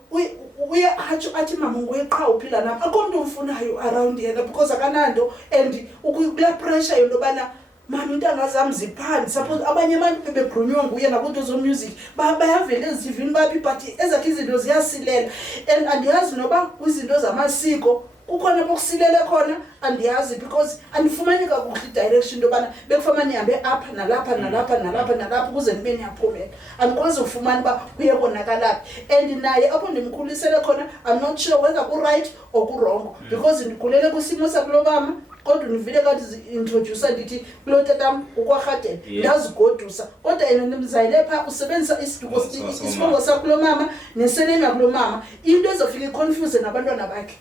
uye athi mama ngoyeqha uphila nami akho mntu umfunayo around yena because akananto and ukula pressure yento bana mama intanga zami ziphandi suppose abanye abantu bebegrunywa nguye nakunto zo music bayavela ezivini bapi but ezathi izinto ziyasilela and andiyazi noba izinto zamasiko kukhona bokusilela khona andiyazi because andifumani kakuhle direction into bana bekufama nihambe apha nalapha ukuze nibe niyaphumela andikwazi ukufumana ba kuye konakalaphi and naye apho ndimkhulisele khona I'm not sure whether ku right or ku wrong because ndikhulele kwisimo sakulobama kodwa nivile kanti introduce ndithi kulo tatam ukwarhadela ndazigodusa kodwa yena ndimzayile pha usebenzisa isifongo sakulo mama nesenema kulo mama into ezofika iconfuse nabantwana bakhe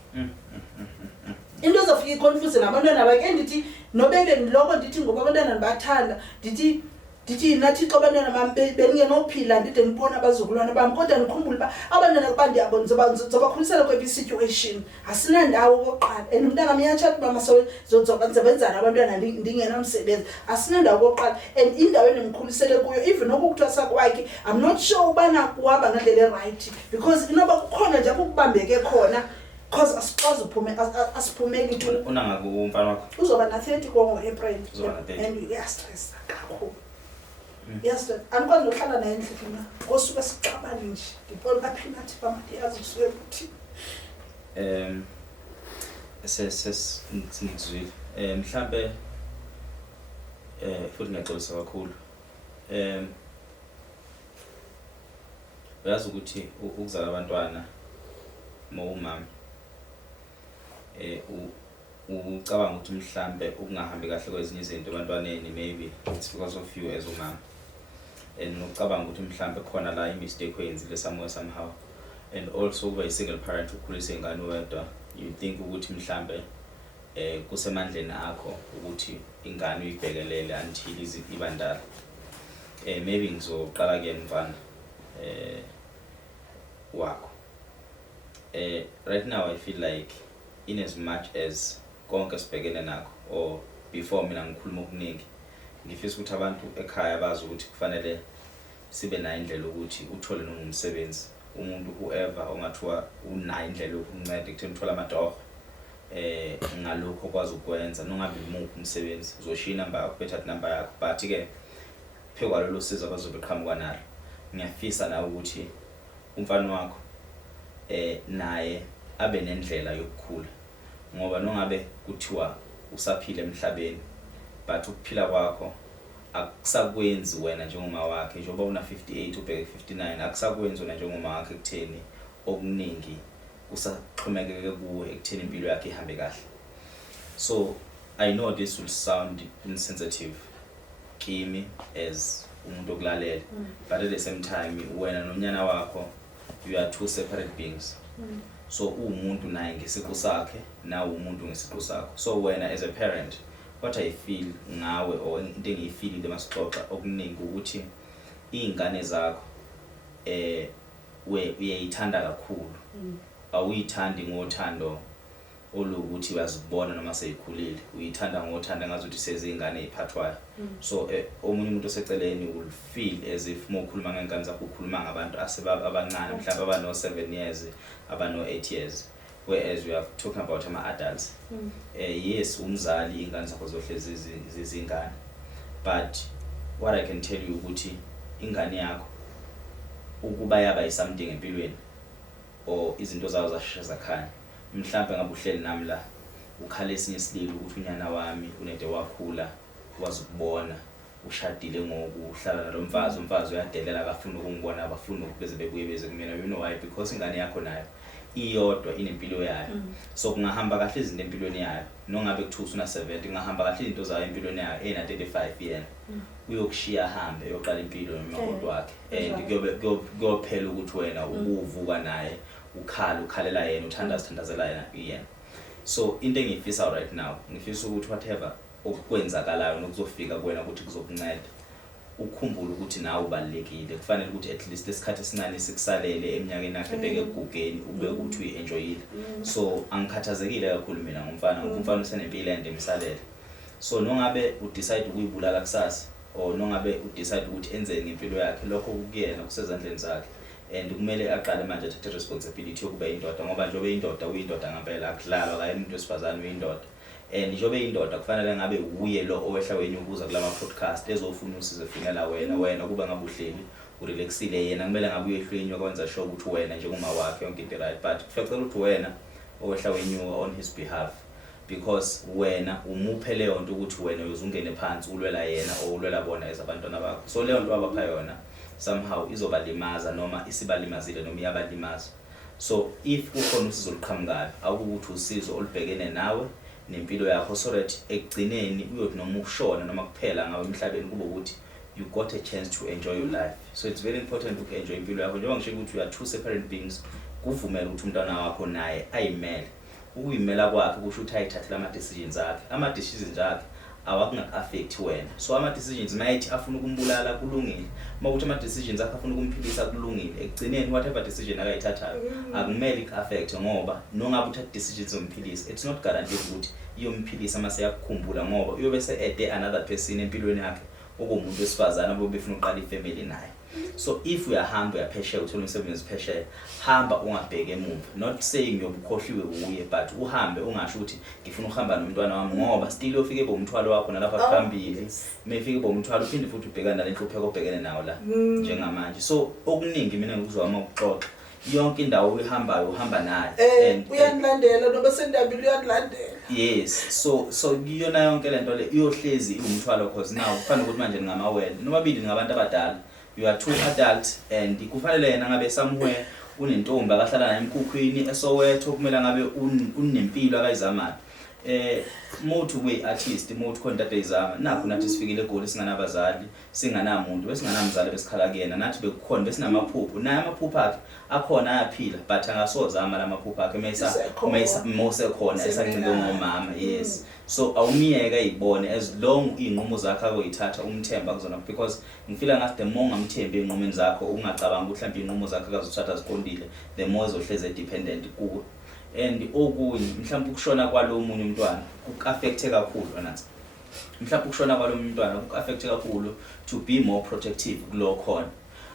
into ezofika iconfuse nabantwana bakhe endithi nobeke ndiloko ndithi ngoba abantwana ndibathanda ndithi nathi xa abantwana bami bengenophila ndide ngibona abazukulwana bami kodwa ndikhumbule uba abantwana bandiyabona zobakhulisela kwephi situation asinandawo okokuqala and umntana miyatshata uba masebenzana abantwana ndingenamsebenzi asinandawo okokuqala and indawo endimkhulisele kuyo even okukuthiwa sakwakhe I'm not sure ubana kuhamba ngendlela right because inoba kukhona nje ukubambeke khona because asikwazi uphume asiphumeki tu unangaki umfana wakho uzoba na 30 ngo-April uzoba na 30 and uyastressa kakhulu yes andikwazi nohlala naye endlini na kosuke sixabane nje ndibona baphinathi bamadiyazi usuke ukuthi singizwile mhlambe futhi ngiyaxolisa kakhulu uyazi ukuthi ukuzala abantwana mawumama ucabanga ukuthi mhlambe ukungahambi kahle kwezinye izinto ebantwaneni maybe it's because of you as umama and ucabanga ukuthi mhlambe khona la imistake oyenzile somehow and also uba i-single parent ukhulisa ingane wedwa you think ukuthi mhlambe kusemandleni akho ukuthi ingane uyibhekelele until ibandala maybe ngizoqala ke mfana wakho right now I feel like in as much as konke sibhekene nakho or before mina ngikhuluma okuningi ngifisa ukuthi abantu ekhaya bazi ukuthi kufanele sibe nayo indlela ukuthi uthole noma umsebenzi umuntu whoever ongathiwa unayo indlela yokunceda ekutheni uthola amadoho ngalokho kwazi ukwenza nongabe imuphi umsebenzi uzoshiya inamba yakho bethatha inamba yakho but ke phekwa lelo sizo abazobe qhamuka nalo ngiyafisa na ukuthi umfana wakho naye abe nendlela yokukhula ngoba nongabe kuthiwa usaphila emhlabeni but ukuphila kwakho akusakwenzi wena njengoma wakhe njengoba una 58 ubheke 59 akusakwenzi wena njengoma wakhe ekutheni okuningi usaxhomekeke kuwe ekutheni impilo yakhe ihambe kahle so I know this will sound insensitive kimi as umuntu okulalela but at the same time wena nonyana wakho you are two separate beings so umuntu naye ngesiqu sakhe nawe umuntu ngesiqu sakho so wena as a parent what I feel ngawe or into engiyifeelile masixoxa okuningi ukuthi izingane zakho uyayithanda kakhulu awuyithandi ngothando olukuthi uyazibona noma seyikhulile uyithanda ngothanda ngazuthi sezingane eziphathwayo so omunye umuntu oseceleni will feel as if mokhuluma ngengane zakho ukhuluma ngabantu abancane mhlawumbe abano 7 years abano 8 years whereas we are talking about adults yes umzali ingane zakho zohlezi zizingane but what I can tell you ukuthi ingane yakho ukuba yaba isomething empilweni or izinto zawo zashesha zakhanya mhlawumbe ngabe uhleli nami la ukhala esinye isililo ukuthi unyana wami unede wakhula wazi ukubona ushadile ngokuhlala nalomfazi umfazi uyadelela akafuna ukungibona abafuna ukubeze bebuye beze kumina you know why because ingane yakho nayo iyodwa inempilo yayo so kungahamba kahle izinto empilweni yayo nongabe kuthusa una 70 kungahamba kahle izinto zayo empilweni yayo ena 35 yena uyokushiya hambe yoqala impilo nomuntu wakhe and kuyophela ukuthi wena uvuka naye ukhalela yena uthandazela yena so into engifisa right now ngifisa ukuthi whatever okwenzakalayo nokuzofika kuwena ukuthi kuzokunceda ukukhumbula ukuthi nawe ubalekile kufanele ukuthi at least isikhathi esincane sikusalele eminyakeni yakhe bheke kugeni ube ukuthi uyenjoyile so angikhathazekile kakhulu mina ngumfana usenempilo ende emsalele so nongabe udecide ukuyibulala kusasa or nongabe udecide ukuthi enzeni ngempilo yakhe lokho kuyena kusezandleni zakhe and kumele aqale manje athathe responsibility yokuba indoda ngoba njobe indoda uyindoda ngempela akudlalwa kaye umuntu wesifazane uyindoda and njobe indoda kufanele ngabe uye lo owehla wenye ukuza kulama podcast ezofuna usize finela wena kuba ngabe uhleli urelaxile yena kumele ngabe uyehlwenywa kwenza sure ukuthi wena njengoma wakhe yonke into right but kufanele ukuthi wena owehla wenye on his behalf because wena umuphe leyo nto ukuthi wena uyozungene phansi ulwela yena or ulwela bona ezabantwana bakho so leyo nto abapha yona somehow izobalimaza noma isibalimazile noma iyabalimaza so if ukhona usizo luqhamukayo akukuthi usizo olubhekene nawe nempilo yakho so that ekugcineni uyothi noma ukushona noma kuphela ngawe emhlabeni kube ukuthi you got a chance to enjoy your life so it's very important to enjoy impilo yakho njengoba ngisho ukuthi you are two separate beings kuvumela ukuthi umntwana wakho naye ayimele ukuyimela kwakhe kusho ukuthi ayithathela ama decisions akhe awakungaka-affect wena so ama decisions mayithi afuna ukumbulala kulungile mawukuthi ama decisions akhe afuna ukumphilisa kulungile ekugcineni whatever decision akayithathayo akumele ik-affect ngoba nongabe uthatha decisions zomphilisa it's not guaranteed ukuthi iyomphilisa mase yakukhumbula ngoba uyobe se-ede another person empilweni yakhe okumuntu wesifazane obe befuna uqala ifamily naye so if uyahamba uyaphesheya uthola umsebenzi phesheya hamba ungabheke emuva not saying uyobukhohliwe uye but uhambe ungasho ukuthi ngifuna ukuhamba nomntwana wami ngoba still ufike bomthwalo wakho nalapha phambili mayifike bomthwalo uphinde futhi ubhekana nalenhlupheko obhekene nawo la njengamanje so okuningi mina ngikuzwama ukuxoxa yonke indawo uyihambayo uhamba naye and uyanilandela noba sendabili uyanilandela yes so iyona yonke lento le iyohlezi umthwalo cause now kufanele ukuthi manje ningamawele nobabili ngabantu abadala you are two adult and kufanele yena ngabe somewhere unentombi akahlala naye emkhukhwini esowetho kumele ngabe unempilo akayizamayo motu we artist motu contact izama nakho nathi sifikile egoli singanabazali singanamuntu besinganamzali besikhala kuyena nathi bekukhona besinamaphupho naye amaphupho akhe akhona ayaphila but angasozama lamaphupho akhe mase khona esancike ngomama yes so awumiyeka izibone as long inqumo zakhe akoyithatha umthemba kuzona because ngifila ngathi the more ngamthemba inqumeni zakho ungacabanga ukuthi mhlawumbe inqumo zakhe akazothatha ziqondile the more ezohleze dependent kuwe and okunye mhlawumbe ukushona kwalo munye umntwana uku-affecte kakhulu anathi mhlawumbe ukushona kwalo munye umntwana uku-affecte kakhulu to be more protective kulo khona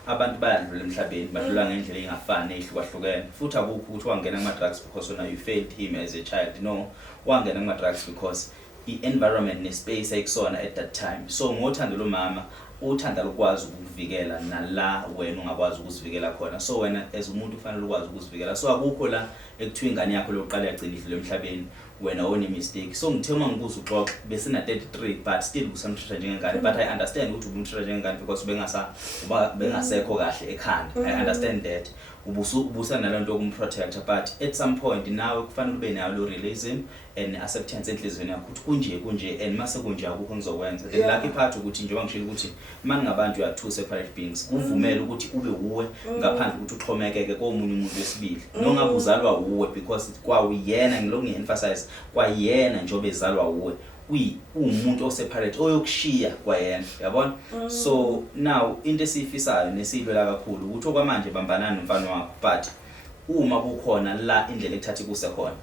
abantu bayadlula emhlabeni badlula ngendlela engafani ehlukahlukene futhi akukho ukuthi wangena kuma drugs because you failed him as a child no wangena kuma drugs because i-environment ne-space ayikusona at that time so ngothando lomama uthanda lokwazi ukuvikela nala wena ungakwazi ukuzivikela khona so wena as umuntu ufanele ukwazi ukuzivikela so akukho la ekuthiwa ingane yakho lokuqala yagcinile emhlabeni wena one mistake so ngithe uma ngibuza uxoxa bese na 33 but still kusamtreat njengengane but I understand ukuthi ubumtreat njengengane because bengasekho kahle ekhanda I understand that ubusa nalento yokumprotect but at some point nawe kufanele ube nayo lo realism and acceptance enhlizweni yakho ukuthi kunje and mase kunje akukho ngizokwenza the lucky part ukuthi njengoba ngishilo ukuthi manje ngabantu ya two separate beings kuvumela ukuthi ube uwe ngaphandle ukuthi uxhomekeke komunye umuntu wesibili nongabe uzalwa uwe because kwawuyena ngilonge emphasize kwayena njobe ezalwa uwe umuntu oseparate oyokushiya kwayena yabona so now into esifisayo nesilwela kakhulu ukuthi okwamanje bambanana nomfana wakho but uma kukhona la indlela ekuthatha kuse khona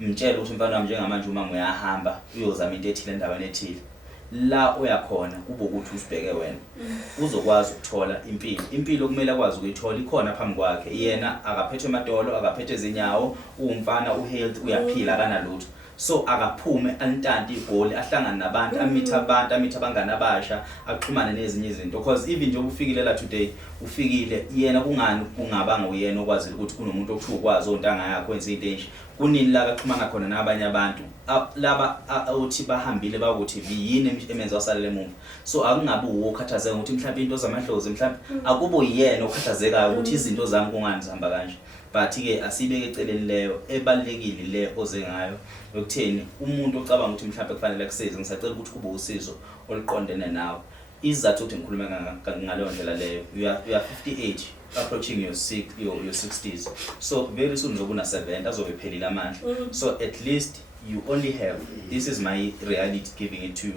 mtshela ukuthi umfana wami njengamanje uma ngiyahamba uyozama into ethile endaweni ethile la uyakhona kube ukuthi usibheke wena uzokwazi ukuthola impilo kumele akwazi ukuyithola ikhona phambi kwakhe yena akaphethwe emadolo akaphethwe ezinyawo umfana uhealth uyaphila kanalutho so akaphume antanti igoli ahlangana nabantu amitha abangana abasha axhumane nezinye izinto because even nje ufikile la today ufikile yena kungabanga uyena okwazi ukuthi kunomuntu okuthiwa ukwazi ontanga yakho wenza into enje kunini la axhumana khona nabanye abantu laba uthi bahambile bakuthi yini emenza wasalele emuva so akungabe ukhathazeka ukuthi mhlawumbe into zamadlozi mhlawumbe akubo yena okhathazekayo ukuthi izinto zami kungani zihamba kanje but ke asibeke eceleni leyo ebalekile le oze ngayo ukutheni umuntu ocabanga ukuthi mhlawumbe kufanele akusize ngisacela ukuthi kube usizo oluqondene nawe izathu ukuthi ngikhuluma ngaleyo ndlela leyo you are 58 approaching your 60s so very soon uzobuna 70 azobe phelile amandla so at least you only have this is my reality giving it to you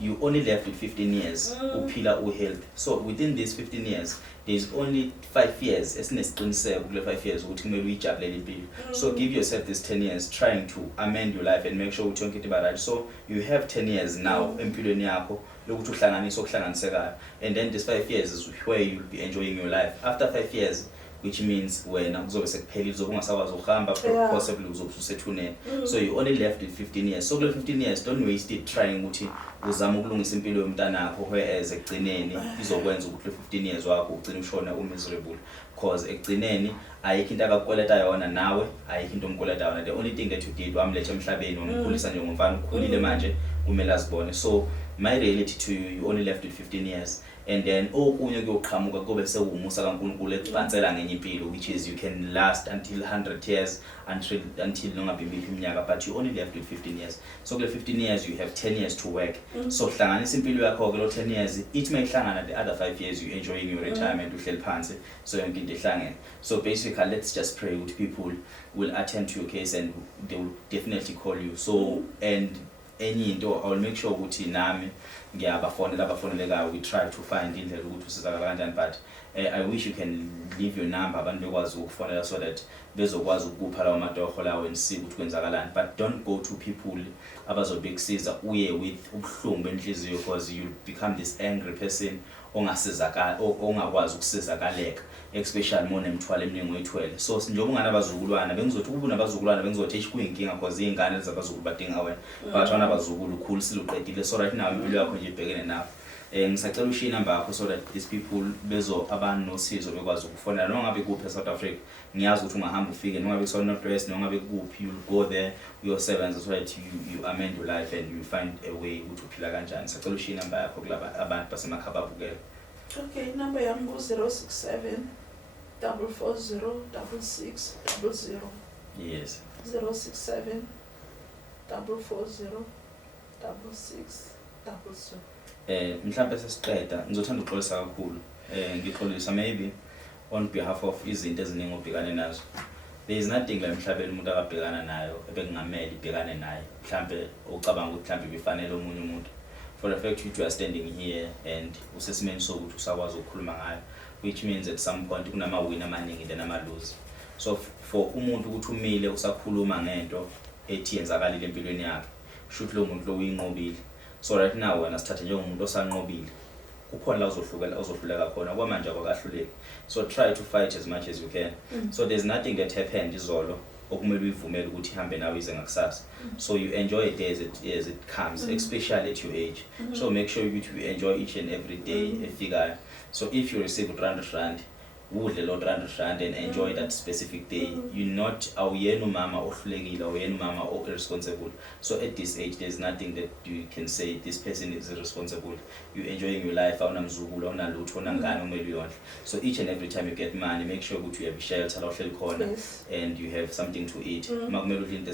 you only left with 15 years uphila health so within these 15 years there is only 5 years esinesiqiniseko kule 5 years ukuthi kumele uyijabulele impilo so give yourself this 10 years trying to amend your life and make sure ukuthi yonke into right so you have 10 years now empilweni yakho lokuthi uhlanganise okuhlanganisekayo and then this 5 years is where you'll be enjoying your life after 5 years which means wena kuzobe sekuphelile uzobe ungasakwazi ukuhamba possibly uzobe usethuneni so you only left with 15 years so kule 15 years don't waste it trying ukuthi uzama ukulungisa impilo yomntanakho whereas ekugcineni izokwenza ukuthi le 15 years wakho ugcine ushona miserable cause ekugcineni ayikho into akakweleta yona nawe ayikho into omkweleta yona the only thing that you did wamletha emhlabeni wamkhulisa njengomfana ukhulile manje kumele azibone so my reality to you you only left with 15 years and then okunye kuyoqhamuka kube sewumusa kaNkulunkulu ekubansela ngenye impilo which is you can last until 100 years until nongabe iminyaka but you only left with 15 years so kule 15 years you have 10 years to work so hlanganisa impilo yakho ke lo 10 years it may hlangana the other 5 years you enjoying your retirement uhleli phansi so yonke into ihlangene so basically let's just pray with people will attend to your case and they will definitely call you so and enye into I will make sure ukuthi nami abafonelekayo we try to find indlela ukuthi usizakala kanjani but I wish you can leave your number abantu bekwazi ukufonela so that bezokwazi ukupha lawo matoho lawo and see ukuthi kwenzakalani but don't go to people abazobekusiza uye with ubuhlungu enhliziyo because you become this angry person ongasizakala ongakwazi ukusizakaleka especially more nemthwalo eminingi oyithwele so njengoba ungana abazukulwana bengizothi kuba nabazukulwana bengizothi kuyinkinga because izingane zabazukulu badinga wena but wana abazukulu cool siluqedile so right now impilo yakho nje ibhekene nawe ngisacela ushiye number yakho so that these people abanosizo bekwazi ukufonela noma ngabe kuphi eSouth Africa ngiyazi ukuthi ungahamba ufike noma ngabe kusona Northwest noma ngabe kuphi you'll go there yourselves so that you amend your life and you find a way ukuthi uphila kanjani ngisacela ushiye number yakho kulaba abantu basemakhaya babukela okay number yami ku 067 440 6600 yes 067 440 6600 mhlawumbe sesiqeda ngizothanda ukuxolisa kakhulu ngixolisa maybe on behalf of izinto eziningi obhekane nazo there is nothing la emhlabeni umuntu akabhekana nayo ebengingameli ibhekane naye mhlawumbe ucabanga ukuthi mhlawumbe bifanele omunye umuntu for the fact that you are standing here and usesimeni sokuthi usakwazi ukukhuluma ngayo which means at some point kunama win amaningi then ama lose so for umuntu ukuthi umile usakhuluma ngento ethi yenzakalile empilweni yakhe shoot lo muntu lo uyinqobile so right now wena sithathe njengomuntu osanqobile kukhona la uzohluleka khona kwamanje akakahluleki so try to fight as much as you can so there's nothing that happened izolo okumele uyivumele ukuthi ihambe nawe ize ngakusasa so you enjoy it as it comes especially at your age so make sure you enjoy each and every day efikayo so if you receive 300 rand udle lo 300 rand and enjoy that specific day you're not awuyena umama ohlulekile awuyena umama irresponsible so at this age there's nothing that you can say this person is irresponsible you enjoying your life awunamzukulu awunalutho onangane omele uyondla so each and every time you get money make sure ukuthi you have shelter la uhleli khona and you have something to eat makumele udle into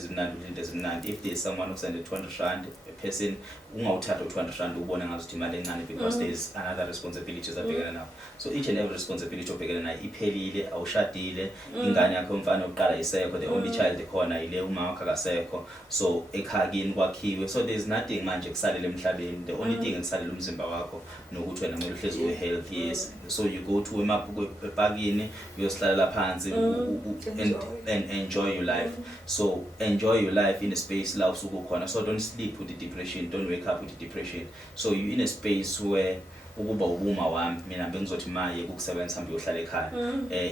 ezimnandi if there's someone who send 200 rand a person ungawuthatha 200 rand ubone ngazuthi imali encane because there's another responsibilities abhekana nawo so each and every responsibility obhekana nayo iphelile awushadile ingane yakho mfana oqala isekho the only child ekhona ile uma wakho akasekho so ekhakini kwakhiwe so there's nothing manje kusalele emhlabeni the only thing ekusalele umzimba wakho nokuthi wena kumele uhlezi u-health yes so you go to epakini uyosihlalela phansi and enjoy your life so enjoy your life in a space la usuku khona so don't sleep with the depression don't wake up with the depression so you in a space where ukuba ubuma wami mina bengizothi maye ukusebenza hambe uyohlala ekhaya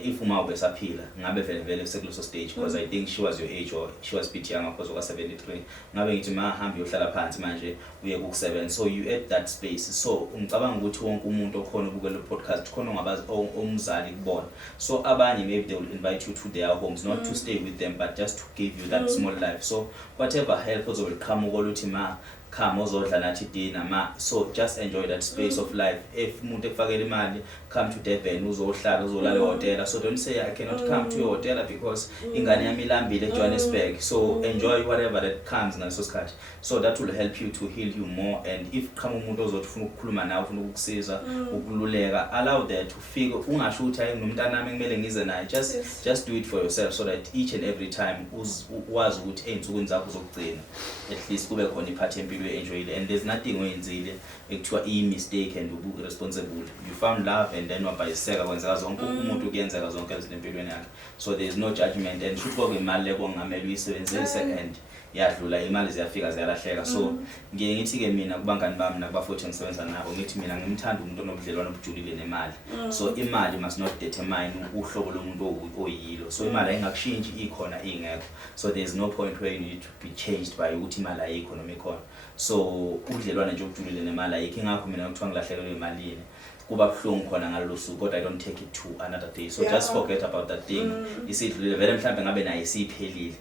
if uma ubesaphila ngabe vele sekuloso stage because I think she was your age or she was bit younger because of 73 ngabe ngithi ma hambe uyohlala phansi manje uye ukusebenza so you at that space so ngicabanga ukuthi wonke umuntu okhona ubukela podcast khona ngabazi omzali kubona so abanye maybe they will invite you to their homes not to stay with them but just to give you that small life so whatever help ozoqhamuka ukuthi ma come uzodla nathi dinner so just enjoy that space of life. If umuntu ekufakela imali, come to Durban uzohlala uzolala ehotel, so don't say I cannot come to your hotel because ingane yami ilambile eJohannesburg. So enjoy whatever that comes ngaleso sikhathi, so that will help you to heal you more. And if qhamu umuntu ozothi ufuna ukukhuluma nawe, ufuna ukukusiza, ukululeka, allow that ufike ungasho ukuthi hayi nomntana nami kumele ngize naye. Just do it for yourself, so that each and every time wazi ukuthi einsukwini zakho zokugcina at least kube khona iphathi empilo enjoyile. And there's nothing oyenzile ekuthiwa i-mistake and ubu responsible. You found love and then wabayiseka kwenzeka zonke umuntu kuyenzeka zonke empilweni yakhe, so there is no judgment. And should go imali lekongamela uyisebenzise and yadlula imali ziyafika ziyalahleka. So ngiye ngithi ke mina kubangani bami nakubafowethu ngisebenza nabo, ngithi mina ngimthanda umuntu onobudlelwano obujulile nemali. So imali must not determine uhlobo lomuntu oyilo. So imali ayingakushintshi ikhona ingekho, so there is no point where you need to be changed by ukuthi imali ayikho noma ikhona. So ubudlelwano nje obujulile nemali ayikho. Ingakho mina ngikuthiwa ngilahlekelwe imalini kuba buhlungu khona ngalolu suku, but I don't take it to another day. So just forget about that thing. Isidlulile vele, mhlambe ngabe nayo isiphelile.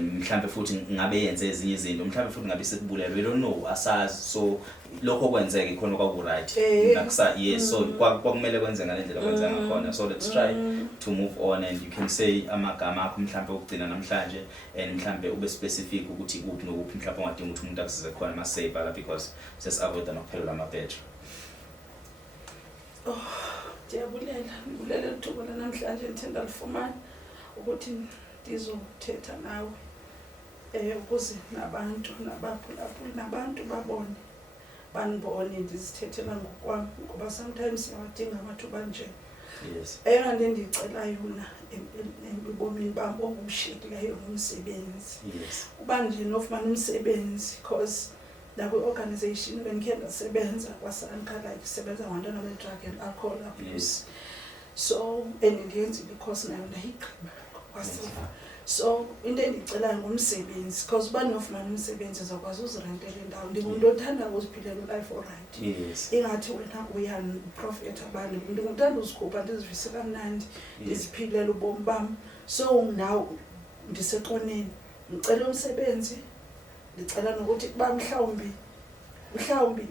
Mhlambe futhi ngabe yenze ezinye izinto, mhlambe futhi ngabe sekubulele, we don't know, asazi. So lokho kwenzeke khona kwaku right nakusa. Yes, so kwakumele kwenze ngalendlela kwenza ngakhona. So let's try to move on, and you can say amagama akho mhlambe ukugcina namhlanje, and mhlambe ube specific ukuthi kuphi nokuphi mhlambe ongadinga ukuthi umuntu akusize khona masave la, because sesiavoid nokuphelwa amabhetri. Ndiyabulela ithuba namhlanje ngithanda lifumana ukuthi ndizothetha nawe ukuze nabantu nabaphulaphuli nabantu banibone ndizithethela ngokwami, ngoba sometimes siyawadinga amathuba nje. Yes. Eyona nto ndiyicela yona ebomini bam obushiyekileyo ngumsebenzi. Yes. Uba nje nofumana umsebenzi, because nakwi-organization bendikhe ndasebenza kwaSANCA, like sebenza ngabantwana be-drug and alcohol abuse. Yes. So and ndiyenzile i-course nayo ndayigqiba kwasiva. So into endicelayo ngumsebenzi, because uba nofumana umsebenzi uzawukwazi uzirentela indawo. Ndingumuntu othanda ukuziphilela u-life alright. Yes. Ingathi wena uyandiprofitha abantu, ndinguthanda uzikhupha ndizivise kamnandi ndiziphilela ubomi bam. So now ndiseqoneni ngicela umsebenzi, ndicela nokuthi kuba mhlawumbi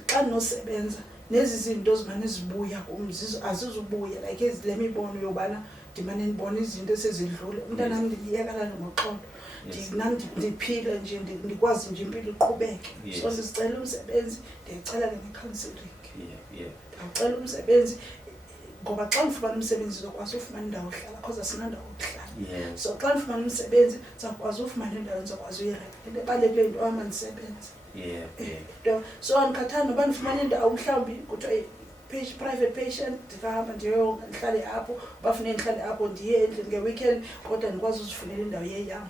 xa nosebenza nezi zinto zimane zibuya kumzizo azizubuya, like le mibono yobana ndimane ndibona izinto esezidlule. Umntana nami ndiyeka la ngoxolo, ndiphile nje ndikwazi nje impilo iqhubeke. So ndicela umsebenzi, ndiyacela ne-counselling. Ndicela umsebenzi ngoba xa ngifumana umsebenzi uzokwazi ufumana indawo ohlala, because asinandawo okuhlala. So xa ngifumana umsebenzi uzokwazi ufumana indawo endizokwazi uyirenta. Into ebalulekile into yoba mandisebenze. So andikhathali noba ndifumana indawo mhlawumbi kuthiwa private patient, ndikahamba ndihlale apho, bafune ndihlale apho ndiye endlini nge-weekend, kodwa ndikwazi uzifunela indawo yeyam.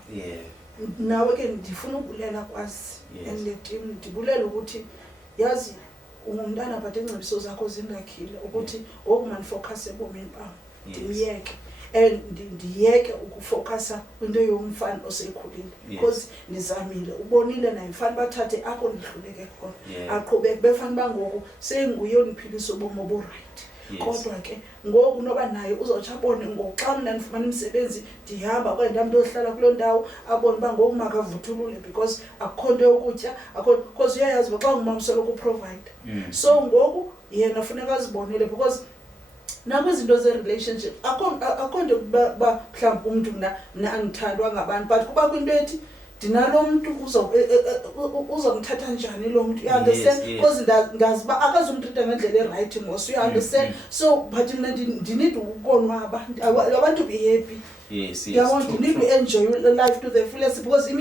Nawe ke ndifuna ukubulela kwasi and le team, ndibulela ukuthi yazi ungumntana but ingcebiso zakho zindakhile ukuthi ngoku mandifocus ebomini bam, ndimyeke and ndiyeke ukufocasa kwinto yomfana osekhulile, because nizamile ubonile naye mfana bathathe apho ndidluleke khona aqhubeke befana bangoku senguye oniphilisa ubomi oburight. Kodwa ke ngoku noba naye uzotsha abone ngoku xa mna ndifumana umsebenzi ndihamba kwaye ndam ndohlala kuloo ndawo, abone uba ngoku makavuthulule because akukho nto yokutya, because uyayazi uba xa ngumama usoloko uprovide. So ngoku yena funeka azibonele, because nakwizinto ze-relationship akho nto uba mhlawumbi umntu mna angithandwa ngabantu, but kuba kwinto ethi ndinalo mntu uzongithatha njani lo mntu, you understand? Because ndazi uba akazumtreata ngendlela erayithi mos, you understand? So but mna ndinid ukonwaba, I want to be happy. Yes, I want to enjoy life to the fullest, because